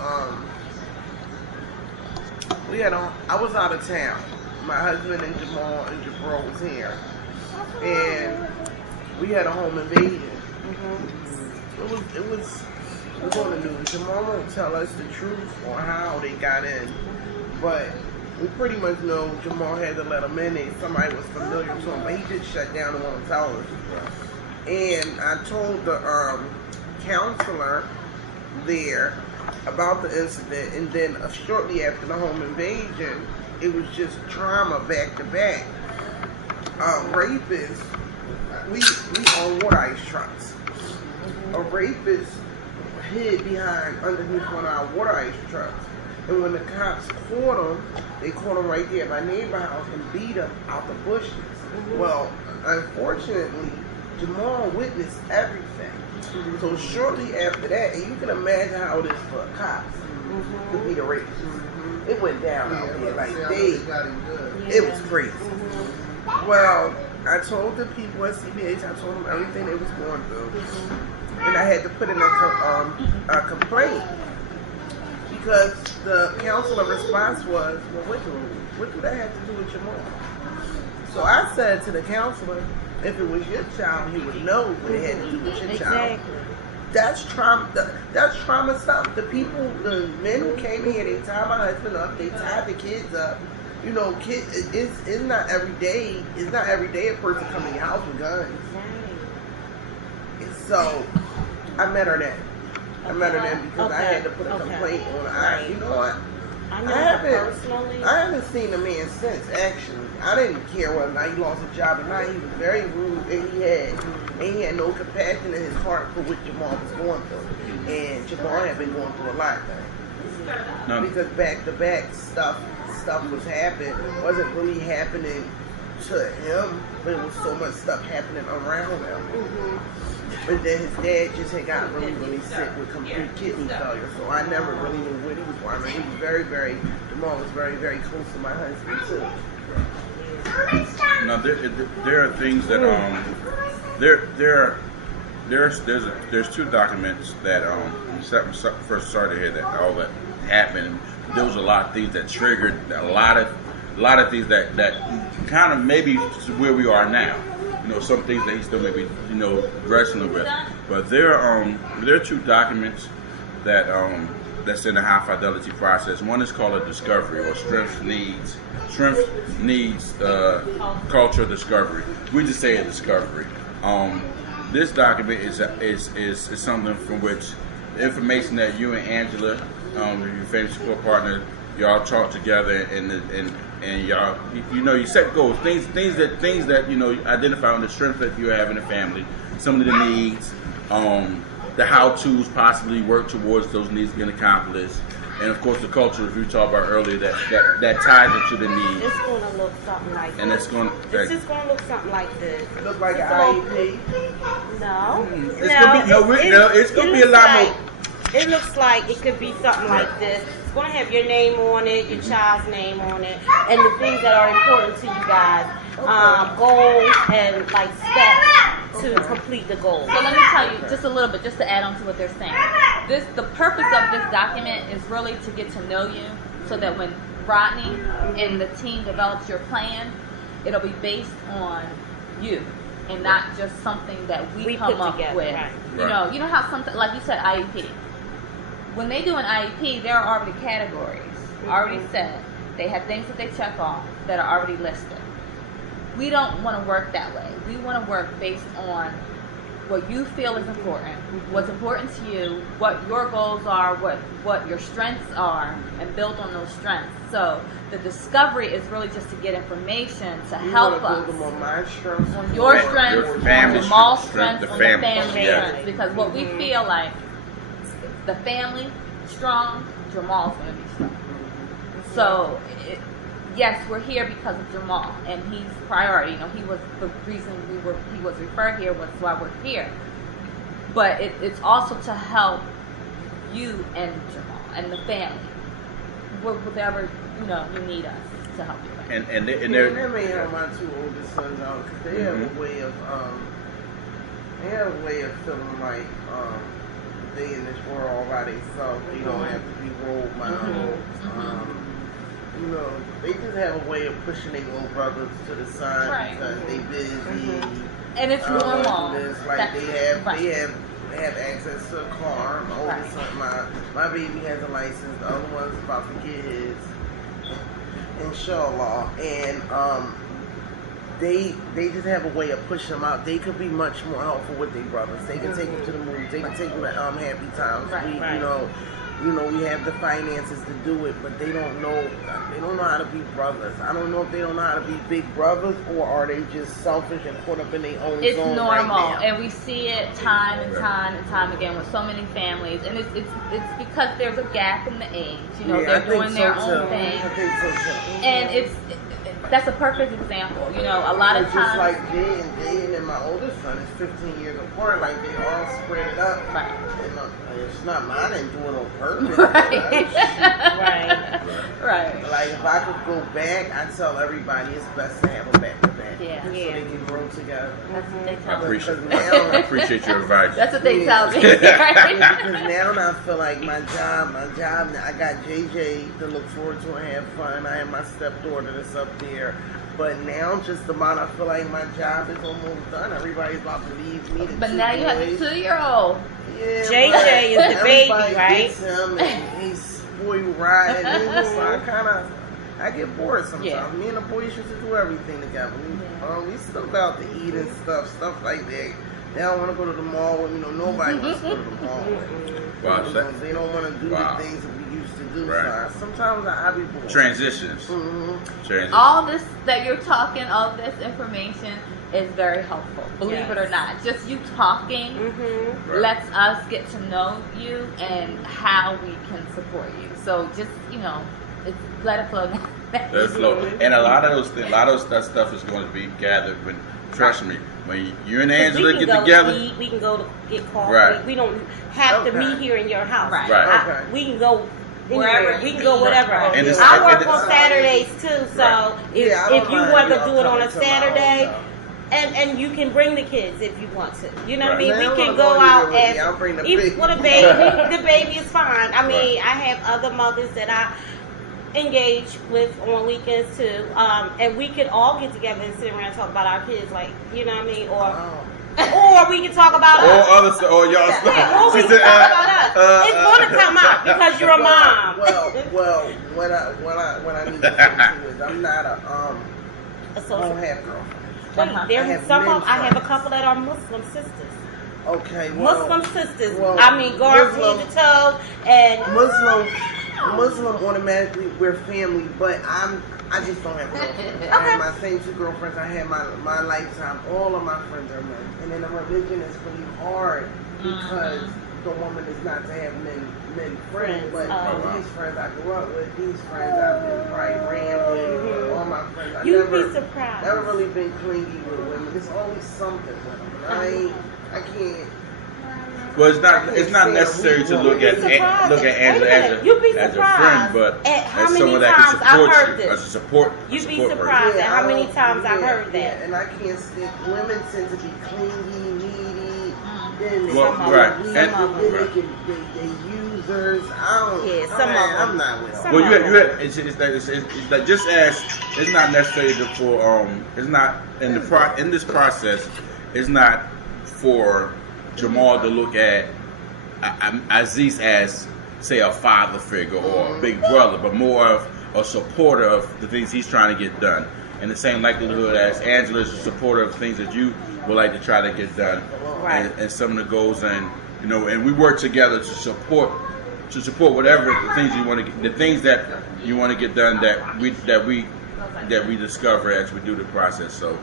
I was out of town. My husband and Jamal and Jabro was here, and we had a home invasion. It was on the news. Jamal won't tell us the truth on how they got in, but we pretty much know Jamal had to let them in, and somebody was familiar to him, but he just shut down and won't tell us. And I told the counselor there about the incident, and then shortly after the home invasion, it was just trauma back to back. Rapists, we own water ice trucks. A rapist hid underneath one of our water ice trucks. And when the cops caught him, they caught him right there at my neighbor's house and beat him out the bushes. Well, unfortunately, Jamal witnessed everything. So shortly after that, and you can imagine how it is for cops to be the rapist. It went down out here like it was crazy. Well, I told the people at CBH, I told them everything they was going through, and I had to put in a complaint because the counselor response was, well, what do that have to do with Jamal? So I said to the counselor, if it was your child, he would know what it had to do with your child. That's trauma. That's trauma stuff. The men who came here, they tied my husband up. They tied the kids up. You know, it's not every day. It's not every day a person comes in your house with guns. So I met her then. I met her then because I had to put a complaint on her. You know what? I haven't seen the man since. Actually, I didn't care whether or not he lost a job or not. He was very rude, and he had no compassion in his heart for what Jamal was going through. And Jamal had been going through a lot of things because back to back stuff was happening. Wasn't really happening to him, but it was so much stuff happening around him. But then his dad just had gotten really sick with complete kidney failure, so I never really knew what he was going. He was Jamal was very, very close to my husband too. Now there are things that there's two documents that first started here that all that happened. There was a lot of things that triggered a lot of things that kind of maybe where we are now. You know, some things that he still may be, wrestling with. But there are two documents that that's in the high fidelity process. One is called a discovery, or strength needs culture discovery. We just say a discovery. This document is something from which information that you and Angela, your famous support partner, y'all talk together and y'all, you set goals, things that identify on the strength that you have in the family, some of the needs, the how-tos possibly work towards those needs being accomplished, and of course the culture, as we talked about earlier, that ties into the needs. It's going to look something like and this. It's going to look something like this. Look like an IEP. No. It's going to be a lot more. It looks like it could be something like this. It's going to have your name on it, your child's name on it, and the things that are important to you guys. Goals and like steps to complete the goal. So let me tell you just a little bit, just to add on to what they're saying. The purpose of this document is really to get to know you, so that when Rodney and the team develops your plan, it'll be based on you and not just something that we come up together, with. right. You know how something, like you said, IEP. When they do an IEP, there are already categories, already set. They have things that they check off that are already listed. We don't want to work that way. We want to work based on what you feel is important, what's important to you, what your goals are, what your strengths are, and build on those strengths. So the discovery is really just to get information to help us on my strengths, on your strengths, on Jamal's strengths, on the family strengths. Because what we feel like, the family strong, Jamal's going to be strong. So yes, we're here because of Jamal, and he's priority. He was the reason he was referred here, was why we're here. But it's also to help you and Jamal and the family. whatever you need us to help you with. And That they're may help my two oldest sons out because they have a way of feeling like they in this world all by themselves. They don't have to be role models. They just have a way of pushing their little brothers to the side Right. because they busy. And it's normal. It's like they have access to a car. My oldest son, my baby has a license. The other one's about to get his. Inshallah. And they just have a way of pushing them out. They could be much more helpful with their brothers. They can take them to the movies. They can take them to happy times. We have the finances to do it, but they don't know how to be brothers. I don't know if they don't know how to be big brothers, or are they just selfish and caught up in their own It's zone normal, right now. and we see it time and time again with so many families, and it's because there's a gap in the age. They're doing their own thing, I think so too. and that's a perfect example. A lot of It's just times, like Jaden and my oldest son is 15 years apart. Like they all spread it up. Right. And it's not mine and do it on purpose. right. Like if I could go back, I tell everybody it's best to have a back to back. Yeah. So they can grow together. That's what they I tell me. I appreciate your advice. That's what they tell me. Because now I feel like my job, I got JJ to look forward to and have fun. I have my stepdaughter that's up there. But now just about I feel like my job is almost done. Everybody's about to leave me. But now you have a 2-year-old. Yeah, JJ is the baby, everybody right? gets him and he's spoiled rotten. And so I get bored sometimes. Yeah. Me and the boys used to do everything together. We still go out to eat and stuff like that. They don't want to go to the mall with me. Nobody wants to go to the mall with me. Wow, They don't want to do the things that we used to do. Right. So sometimes I be bored. Transitions. All this that you're talking, all this information is very helpful. Believe it or not, just you talking lets us get to know you and how we can support you. So just let it flow. Let it flow. And a lot of that stuff is going to be gathered when. Trust me, when you and Angela get together, eat, we can go to get coffee. Right. We don't have to meet here in your house. Right. We can go Wherever anywhere. We can go whatever. And I work on Saturdays too, so if you want to do it on a coming to my Saturday, house, and you can bring the kids if you want to. You know what I mean? Right. We They can don't go wanna out go anywhere with me. I'll and bring the even baby. with a baby. The baby is fine. I mean, I have other mothers that I engage with on weekends too, and we could all get together and sit around and talk about our kids, like you know what I mean, or we can talk about or us. other stuff, or y'all stuff. Yeah, or we She can said, talk about us. It's going to come out because you're a mom. Well, what I need to say to you is I'm not I don't have girlfriends. There's some of I have a couple that are Muslim sisters. Okay, well, Muslim sisters. well, I mean, guards Muslim- head to toe, and Muslim automatically we're family, but I just don't have girlfriends. I have my same 2 girlfriends. I had my lifetime. All of my friends are men, and in the religion it's really hard because the woman is not to have men friends. But these friends I grew up with, these friends I've been probably ran with, all my friends. You'd be surprised. Never really been clingy with women. There's always something with them. I can't. well, it's not necessary to look at Angela as a friend, but at how as many someone that times can I've support heard you, this. as a support. You'd be support surprised at how many I don't- times I've heard that. Yeah, and I can't stick. Women tend to be clingy, needy. Then they Well, some right. of them, And- then right. they users. I don't. Yeah, some of them. I'm not with them. Well, you had it's like just as it's not necessary for it's not in this process. It's not for Jamal to look at Aziz as say a father figure or a big brother, but more of a supporter of the things he's trying to get done. In the same likelihood as Angela is a supporter of things that you would like to try to get done, Right. and some of the goals, and and we work together to support whatever the things you want to get, the things that you want to get done that we discover as we do the process. So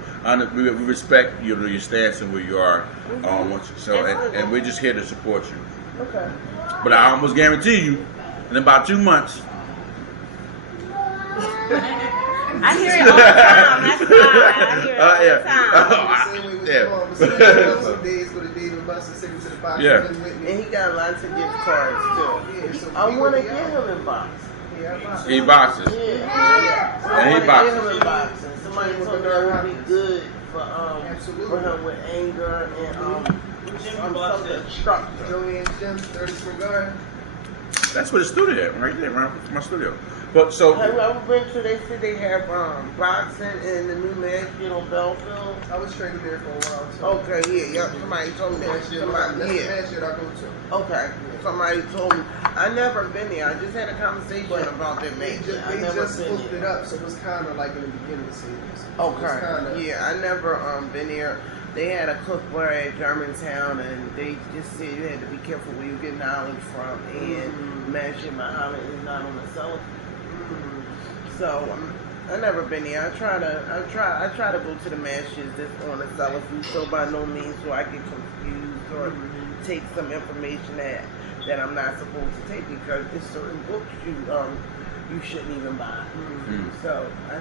we respect your stance and where you are. And we're just here to support you. Okay. But I almost guarantee you, in about 2 months. I hear it all the time. That's fine. I hear it all the time. Same way with Yeah. Jamal. But some days go to Dave and Buster, send him to the box. Yeah. With me. And he got lots of gift cards too. Yeah, so I we want to gonna get be out. him in box. Yeah, Yeah, He boxes. Yeah. And he boxes. Somebody boxing. Somebody told me that would be good for him with anger and something structure. Joanne's Gym, 30 Spring Garden. That's where the studio at, right there, right? My studio. But so Have you ever been to? They said they have boxing in the new mansion on Belleville. I was training there for a while. So. Okay, yeah, yep. Somebody told me. That's the mansion I go to. Okay, somebody told me. I never been there. I just had a conversation about that They mansion. I just never spooked been it there. up, so it was kind of like in the beginning stages. Okay, yeah, I never been there. They had a cookbook at Germantown, and they just said you had to be careful where you get knowledge from. And Mansion Muhammad is not on the cellar. So I never been there. I try to go to the mansions that's on the cellar food. So by no means do I get confused or take some information that I'm not supposed to take, because there's certain books you shouldn't even buy. So I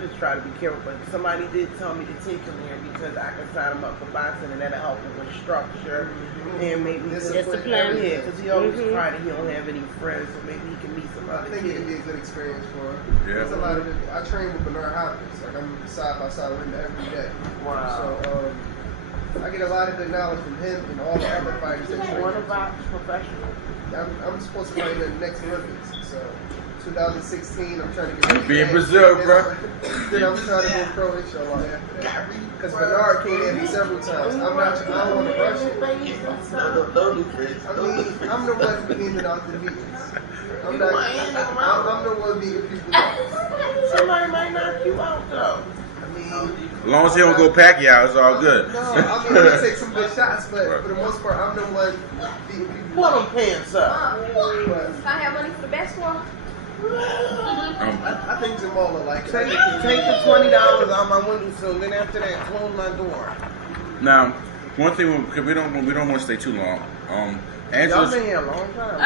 just try to be careful. But somebody did tell me to take him there because I can sign him up for boxing, and that'll help him with structure and maybe Discipline. Yeah, because he always cry that he don't have any friends, so maybe he can meet some I other think it'd be kids. a good experience for him. Yeah. There's a lot of I train with Bernard Hopkins. Like I'm side by side with him every day. Wow. So I get a lot of good knowledge from him and all the other fighters that train. What about professional? I'm supposed to fight in the next Olympics. So 2016, I'm trying to get You be in Brazil, bro. Then I'm trying to go pro, inshallah, after that. Because Bernard came at me several times. I don't want to rush it. I mean, I'm the one beginning out the meetings. I'm the one beating people up. Somebody might knock you out though. I mean, as long as he don't go Pacquiao, it's all good. no, I mean, I take some good shots, but for the most part, I'm the one beating people Pull up. them pants up. But I have money for the basketball. I think Jamal will like it. Take the $20 out my windowsill, then after that, close my door. Now, one thing, because we don't want to stay too long. Y'all Angela's, been here a long time.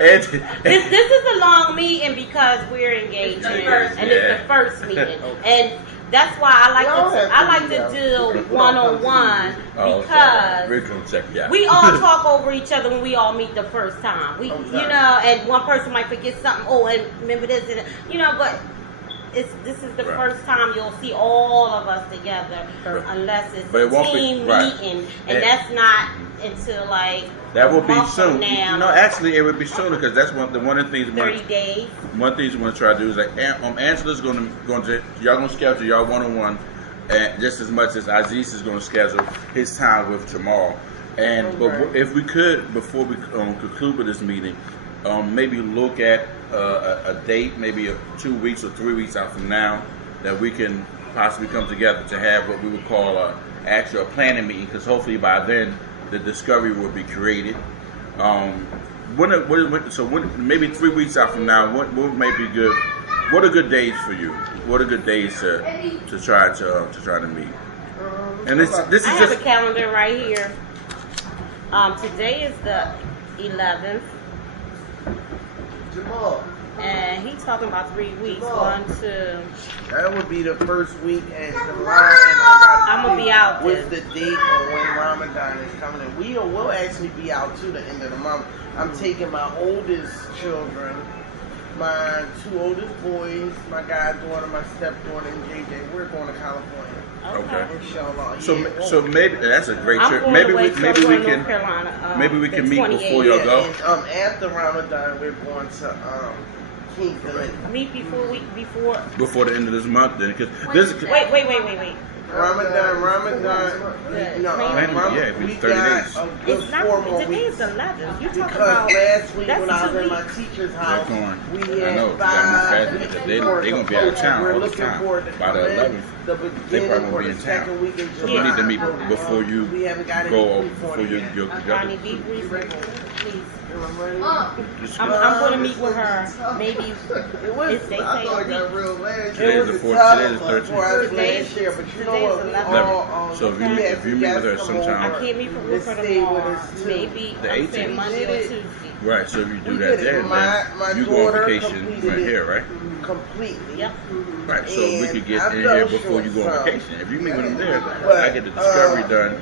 This is a long meeting because we're engaging, and it's the first meeting, and that's why I like to do one-on-one because we're gonna check it out. we all talk over each other when we all meet the first time. We, Okay. you know, and one person might forget something. Oh, and remember this, and you know, but. This is the Right. first time you'll see all of us together, unless it's But it a won't be- team right. meeting, and Yeah. that's not until like That will a be month from soon. now, No, actually, it would be sooner because that's one of the things. 30 days. One thing we want to try to do is like Angela's going to y'all going to schedule y'all one-on-one, and just as much as Aziz is going to schedule his time with Jamal. And but if we could, before we conclude with this meeting, maybe look at a date, maybe 2 weeks or 3 weeks out from now, that we can possibly come together to have what we would call a planning meeting, because hopefully by then the discovery will be created. Maybe 3 weeks out from now, what may be good? What are good days for you? What are good days to try to meet? And this is I have just a calendar right here. Today is the 11th, Jamal. and he's talking about 3 weeks. 1, 2. That would be the first week in July, and I'ma be out What's then. the date on when Ramadan is coming in? We'll actually be out to the end of the month. I'm taking my oldest children, my 2 oldest boys, my goddaughter, my stepdaughter, and JJ. We're going to California. Okay. Inshallah. so maybe that's a great I'm trip. going Maybe away we to can North Carolina. maybe we the can meet 28th. before y'all go. And, after Ramadan, we're going to Kingston. Meet before Before the end of this month, then, because this is Wait. Ramadan. Yeah, it'd be 30 days. A good It's not. 4 more Today weeks. is 11th. You talking Because about last week that's when I was 2 in my weeks. teacher's house, Corn. we I had know, 'cause 5 they're gonna be out of town We're all the looking time. forward to By the coming 11th, the they beginning probably won't for be the in town. second week in So July. we need to meet before you We haven't got any go food for before it you yet. go Connie, together. be reasonable, please. Mom, Just I'm going to meet with her. Maybe It was, If they I say thought it we- got real last Today year. is the was 4th. tough Today is the 13th. for us Today- last year, but you know today's what? We 11th. all, So if you we had if you meet with her guests come sometime- I over. can't meet with Let's her stay with tomorrow. us, too. Maybe The I'm 18th. saying Monday or Tuesday. Right, so if you do We that did it. then My you go on daughter vacation completed right it. here, right? Completely. Yep. Right, so we And could get I in fell here before you go on short, vacation. If you meet with them there, But, I get the discovery done.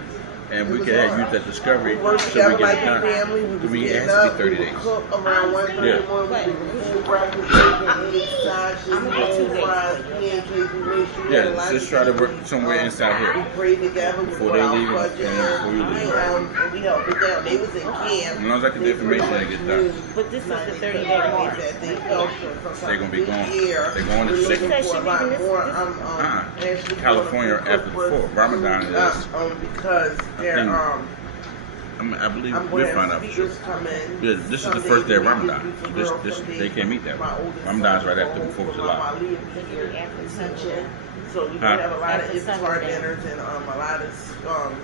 and we It can was use hard. that discovery We worked so we together get like it a done. family. We was We it getting has to be up. 30 We days. would cook around 1:30 Yeah. in the morning. We would full breakfast, bacon, eggs, sausage, I'm gonna roll do two fries, pancakes. We made sure we Yeah, had a lot just to try to eat. work somewhere inside We here. prayed together. We Before put they our leave and budget before you in. leave. And we held it down. They was in camp. As long as I get the information, I get done. But this is the 30-day mark. They're gonna be going. Year, They're going to we're six. looking for a lot This- more. this- Actually California going to after the fourth. Ramadan is. because they're think- I believe I'm we'll going to find have out for sure. speakers come in. Yeah, this is Some the first day of days we Ramadan. do This, girls, this, some they days can't meet that my way. oldest Ramadan's son right after go the 4th of for July. my leave here teaching. So we're Huh? going to have a lot of After iftar Sunday. dinners and a lot of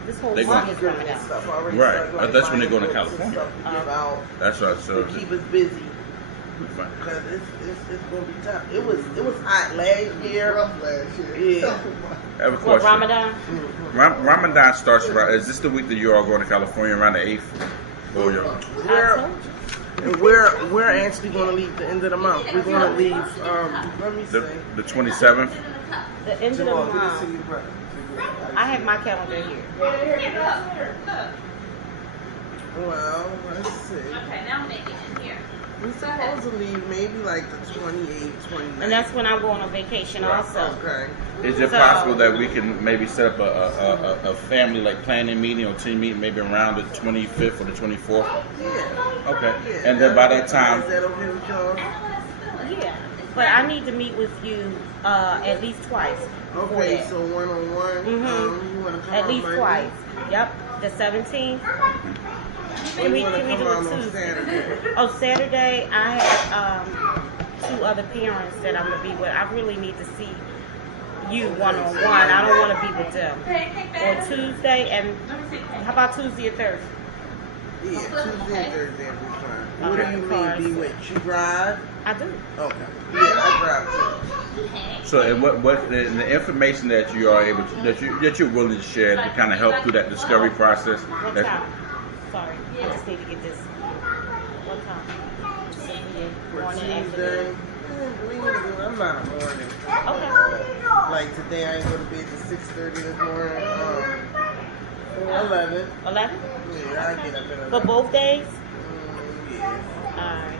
This whole They month gonna- is speakers coming and out. stuff already. Right. started, like, That's when they go to buying books and California. stuff to give out That's right. So to keep us busy. Because it's going to be tough. It was hot last year. Rough last year. Yeah. I have a What, question. Ramadan? Ramadan starts around. Is this the week that you all going to California around the 8th? Or you I told you. We're actually going to leave the end of the month. We're going to leave. Let me see. the 27th? The end of the Jamal, get this to month. your brother. I have my calendar here. Well, let's see. Okay, now I'm making it here. We're supposed to leave maybe like the 28th, 29th. And that's when I'm going on vacation Right. also. Okay. Is it So- possible that we can maybe set up a family like planning meeting or team meeting maybe around the 25th or the 24th? Yeah. Okay. Yeah. And then by that time, Is that okay with y'all? Yeah. But I need to meet with you at least twice. before Okay, that. so one-on-one. Mhm. You want to come At on least Monday? twice. Yep. The 17th. Or Can we you want to do come on it Tuesday? Saturday? Oh, Saturday I have 2 other parents that I'm gonna be with. I really need to see you one-on-one. I don't want to be with them. Or Tuesday, and how about Tuesday or Thursday? Yeah, Tuesday and Thursday will be fine. What do Okay. you mean be with? You drive? I do. Okay. Yeah, I drive too. so and what the information that you are able to, that you're willing to share to kind of help through that discovery process. What that's- time? Sorry, I just need to get this. What time? For Morning, Tuesday, afternoon. I'm not a morning. Okay. Like today, I ain't go to bed till 6:30 this morning. 11. 11? Yeah, I get up at 11. For both days? Yeah. Alright.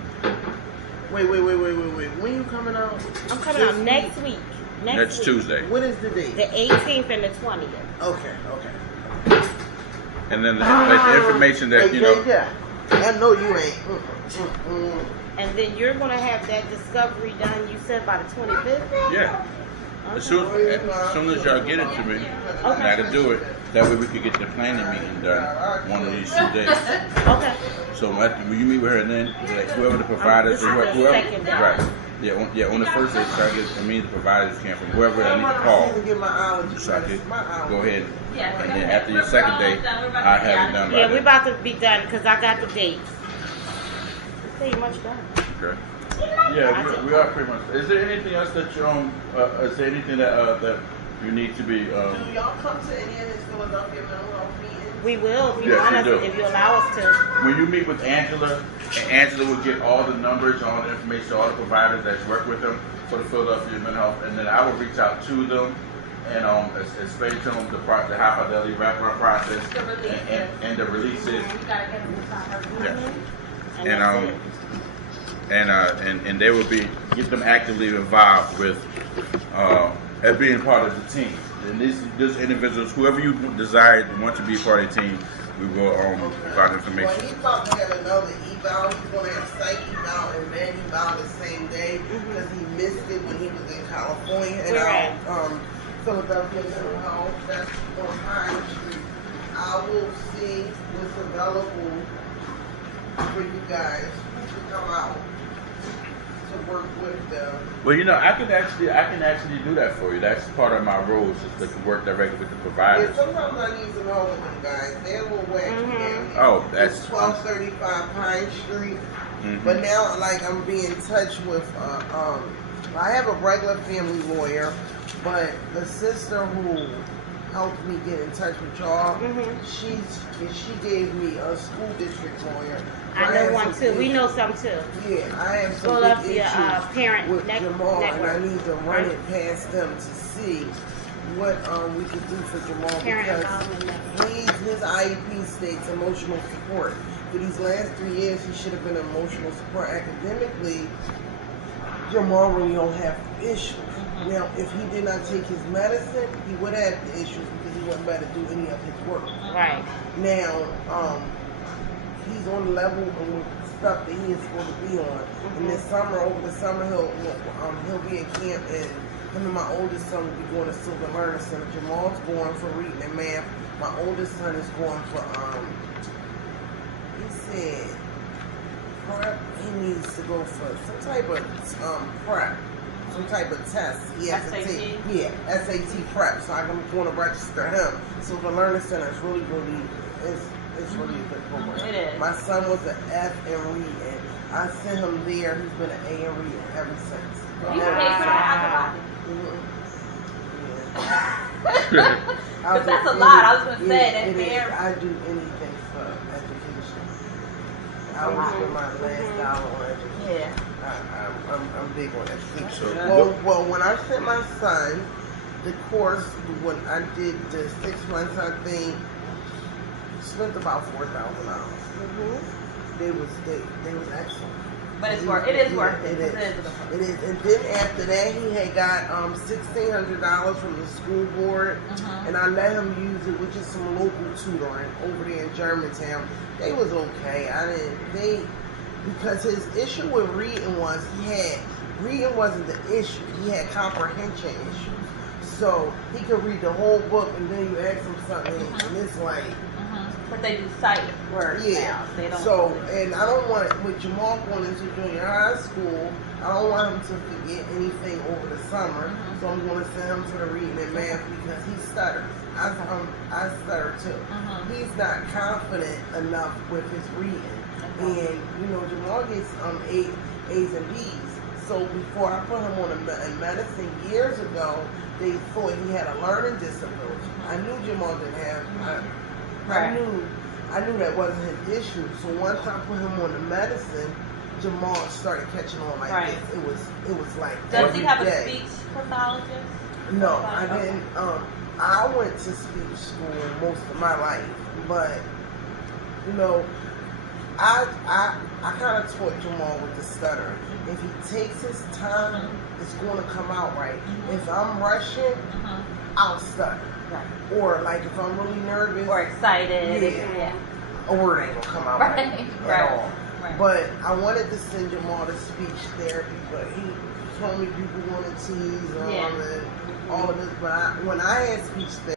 Wait. When you coming out? I'm coming out next week. Next week. Tuesday. What is the date? The 18th and the 20th. Okay. And then the information that, you know, Yeah. I know you ain't. And then you're going to have that discovery done, you said, by the 25th? yeah. As soon as y'all get it to me, Okay. I can do it. That way we could get the planning meeting done one of these 2 days. Okay. So when you meet with her, and then like, whoever the providers, This is the whoever, second day. right? Yeah, on the first day, try to get me the providers came from whoever I need to call. Get my allergy So I could medicine. My allergy. go ahead, and then after your second day, I have it done by Yeah, we're then. about to be done because I got the dates. We're pretty much done. Okay. Yeah, we are pretty much. Is there anything else that you is there anything that you need to be? Do y'all come to any of his Philadelphia mental health meetings? We will if you Yes, want we us, do. if you allow us to. When you meet with Angela, and Angela will get all the numbers, all the information, all the providers that work with them for the Philadelphia mental health, and then I will reach out to them and explain to them the high fidelity wraparound process and the releases. We gotta get them to sign her. Yeah. And that's it. And they will get them actively involved with as being part of the team. And these individuals, whoever you desire want to be part of the team, we will provide Well, information. he's about to have another eval. He's going to have psych eval and med eval the same day because he missed it when he was in California. And Where at? Philadelphia mental health. That's on Pine Street. I will see what's available for you guys to come out to work with them. Well, you know, I can actually do that for you. That's part of my role, is just to work directly with the Yeah, providers. sometimes I need some help with them guys. They're a little wacky down here. Oh, that's It's 1235 Pine Street. Mhm. But now, like, I'm being in touch with, I have a regular family lawyer, but the sister who helped me get in touch with y'all, she gave me a school district lawyer. I have know one some too. We issues- know some too. Yeah, I have some Philadelphia big issues parent with Jamal, and I network. need to run it past them to see what we could do for Jamal Parent because involvement. his IEP states emotional support. For these last 3 years, he should have been emotional support. Academically, Jamal really don't have issues. Now, if he did not take his medicine, he would have the issues because he wouldn't be able to do any of his work. Right. Now, he's on the level of stuff that he is supposed to be on. And this summer, over the summer, he'll be in camp, and him and my oldest son will be going to Silver Learning Center. Jamal's going for reading and math. My oldest son is going for he said prep. He needs to go for some type of prep. Some type of test he has to take. Yeah, SAT prep. So I'm going to register him. So the Learning Center is really, it's really a good program. It is. My son was an F in reading. I sent him there. He's been an A in reading ever since. You can pay for that Because that's a lot. I was going to say that there. I do anything for education. I will spend my last dollar on education. Yeah. I'm big on education. So, Well, when I sent my son the course, when I did the 6 months, I think spent about $4,000. They was excellent. But it is worth it. It is. And then after that, he had got $1,600 from the school board, and I let him use it, which is some local tutoring over there in Germantown. They was okay. Because his issue with reading was reading wasn't the issue. He had comprehension issues. So he could read the whole book, and then you ask him something, and it's like. But they do sight words now. They don't. So, and I don't want, with Jamal going into junior high school, I don't want him to forget anything over the summer. So I'm going to send him to the reading and math because he stutters. I stutter too. He's not confident enough with his reading. And, Jamal gets A's and B's. So before I put him on a medicine years ago, they thought he had a learning disability. I knew Jamal didn't have. I knew that wasn't his issue. So once I put him on the medicine, Jamal started catching on like this. It was like Does he have day. a speech pathologist? No, I didn't. I went to speech school most of my life, but I kind of taught Jamal with the stutter. If he takes his time, it's going to come out right. If I'm rushing, I'll stutter. Right. Or like if I'm really nervous or excited, a word ain't gonna come out right at all. Right. But I wanted to send Jamal to speech therapy, but he told me people wanted tease and all of this. But when I had speech therapy,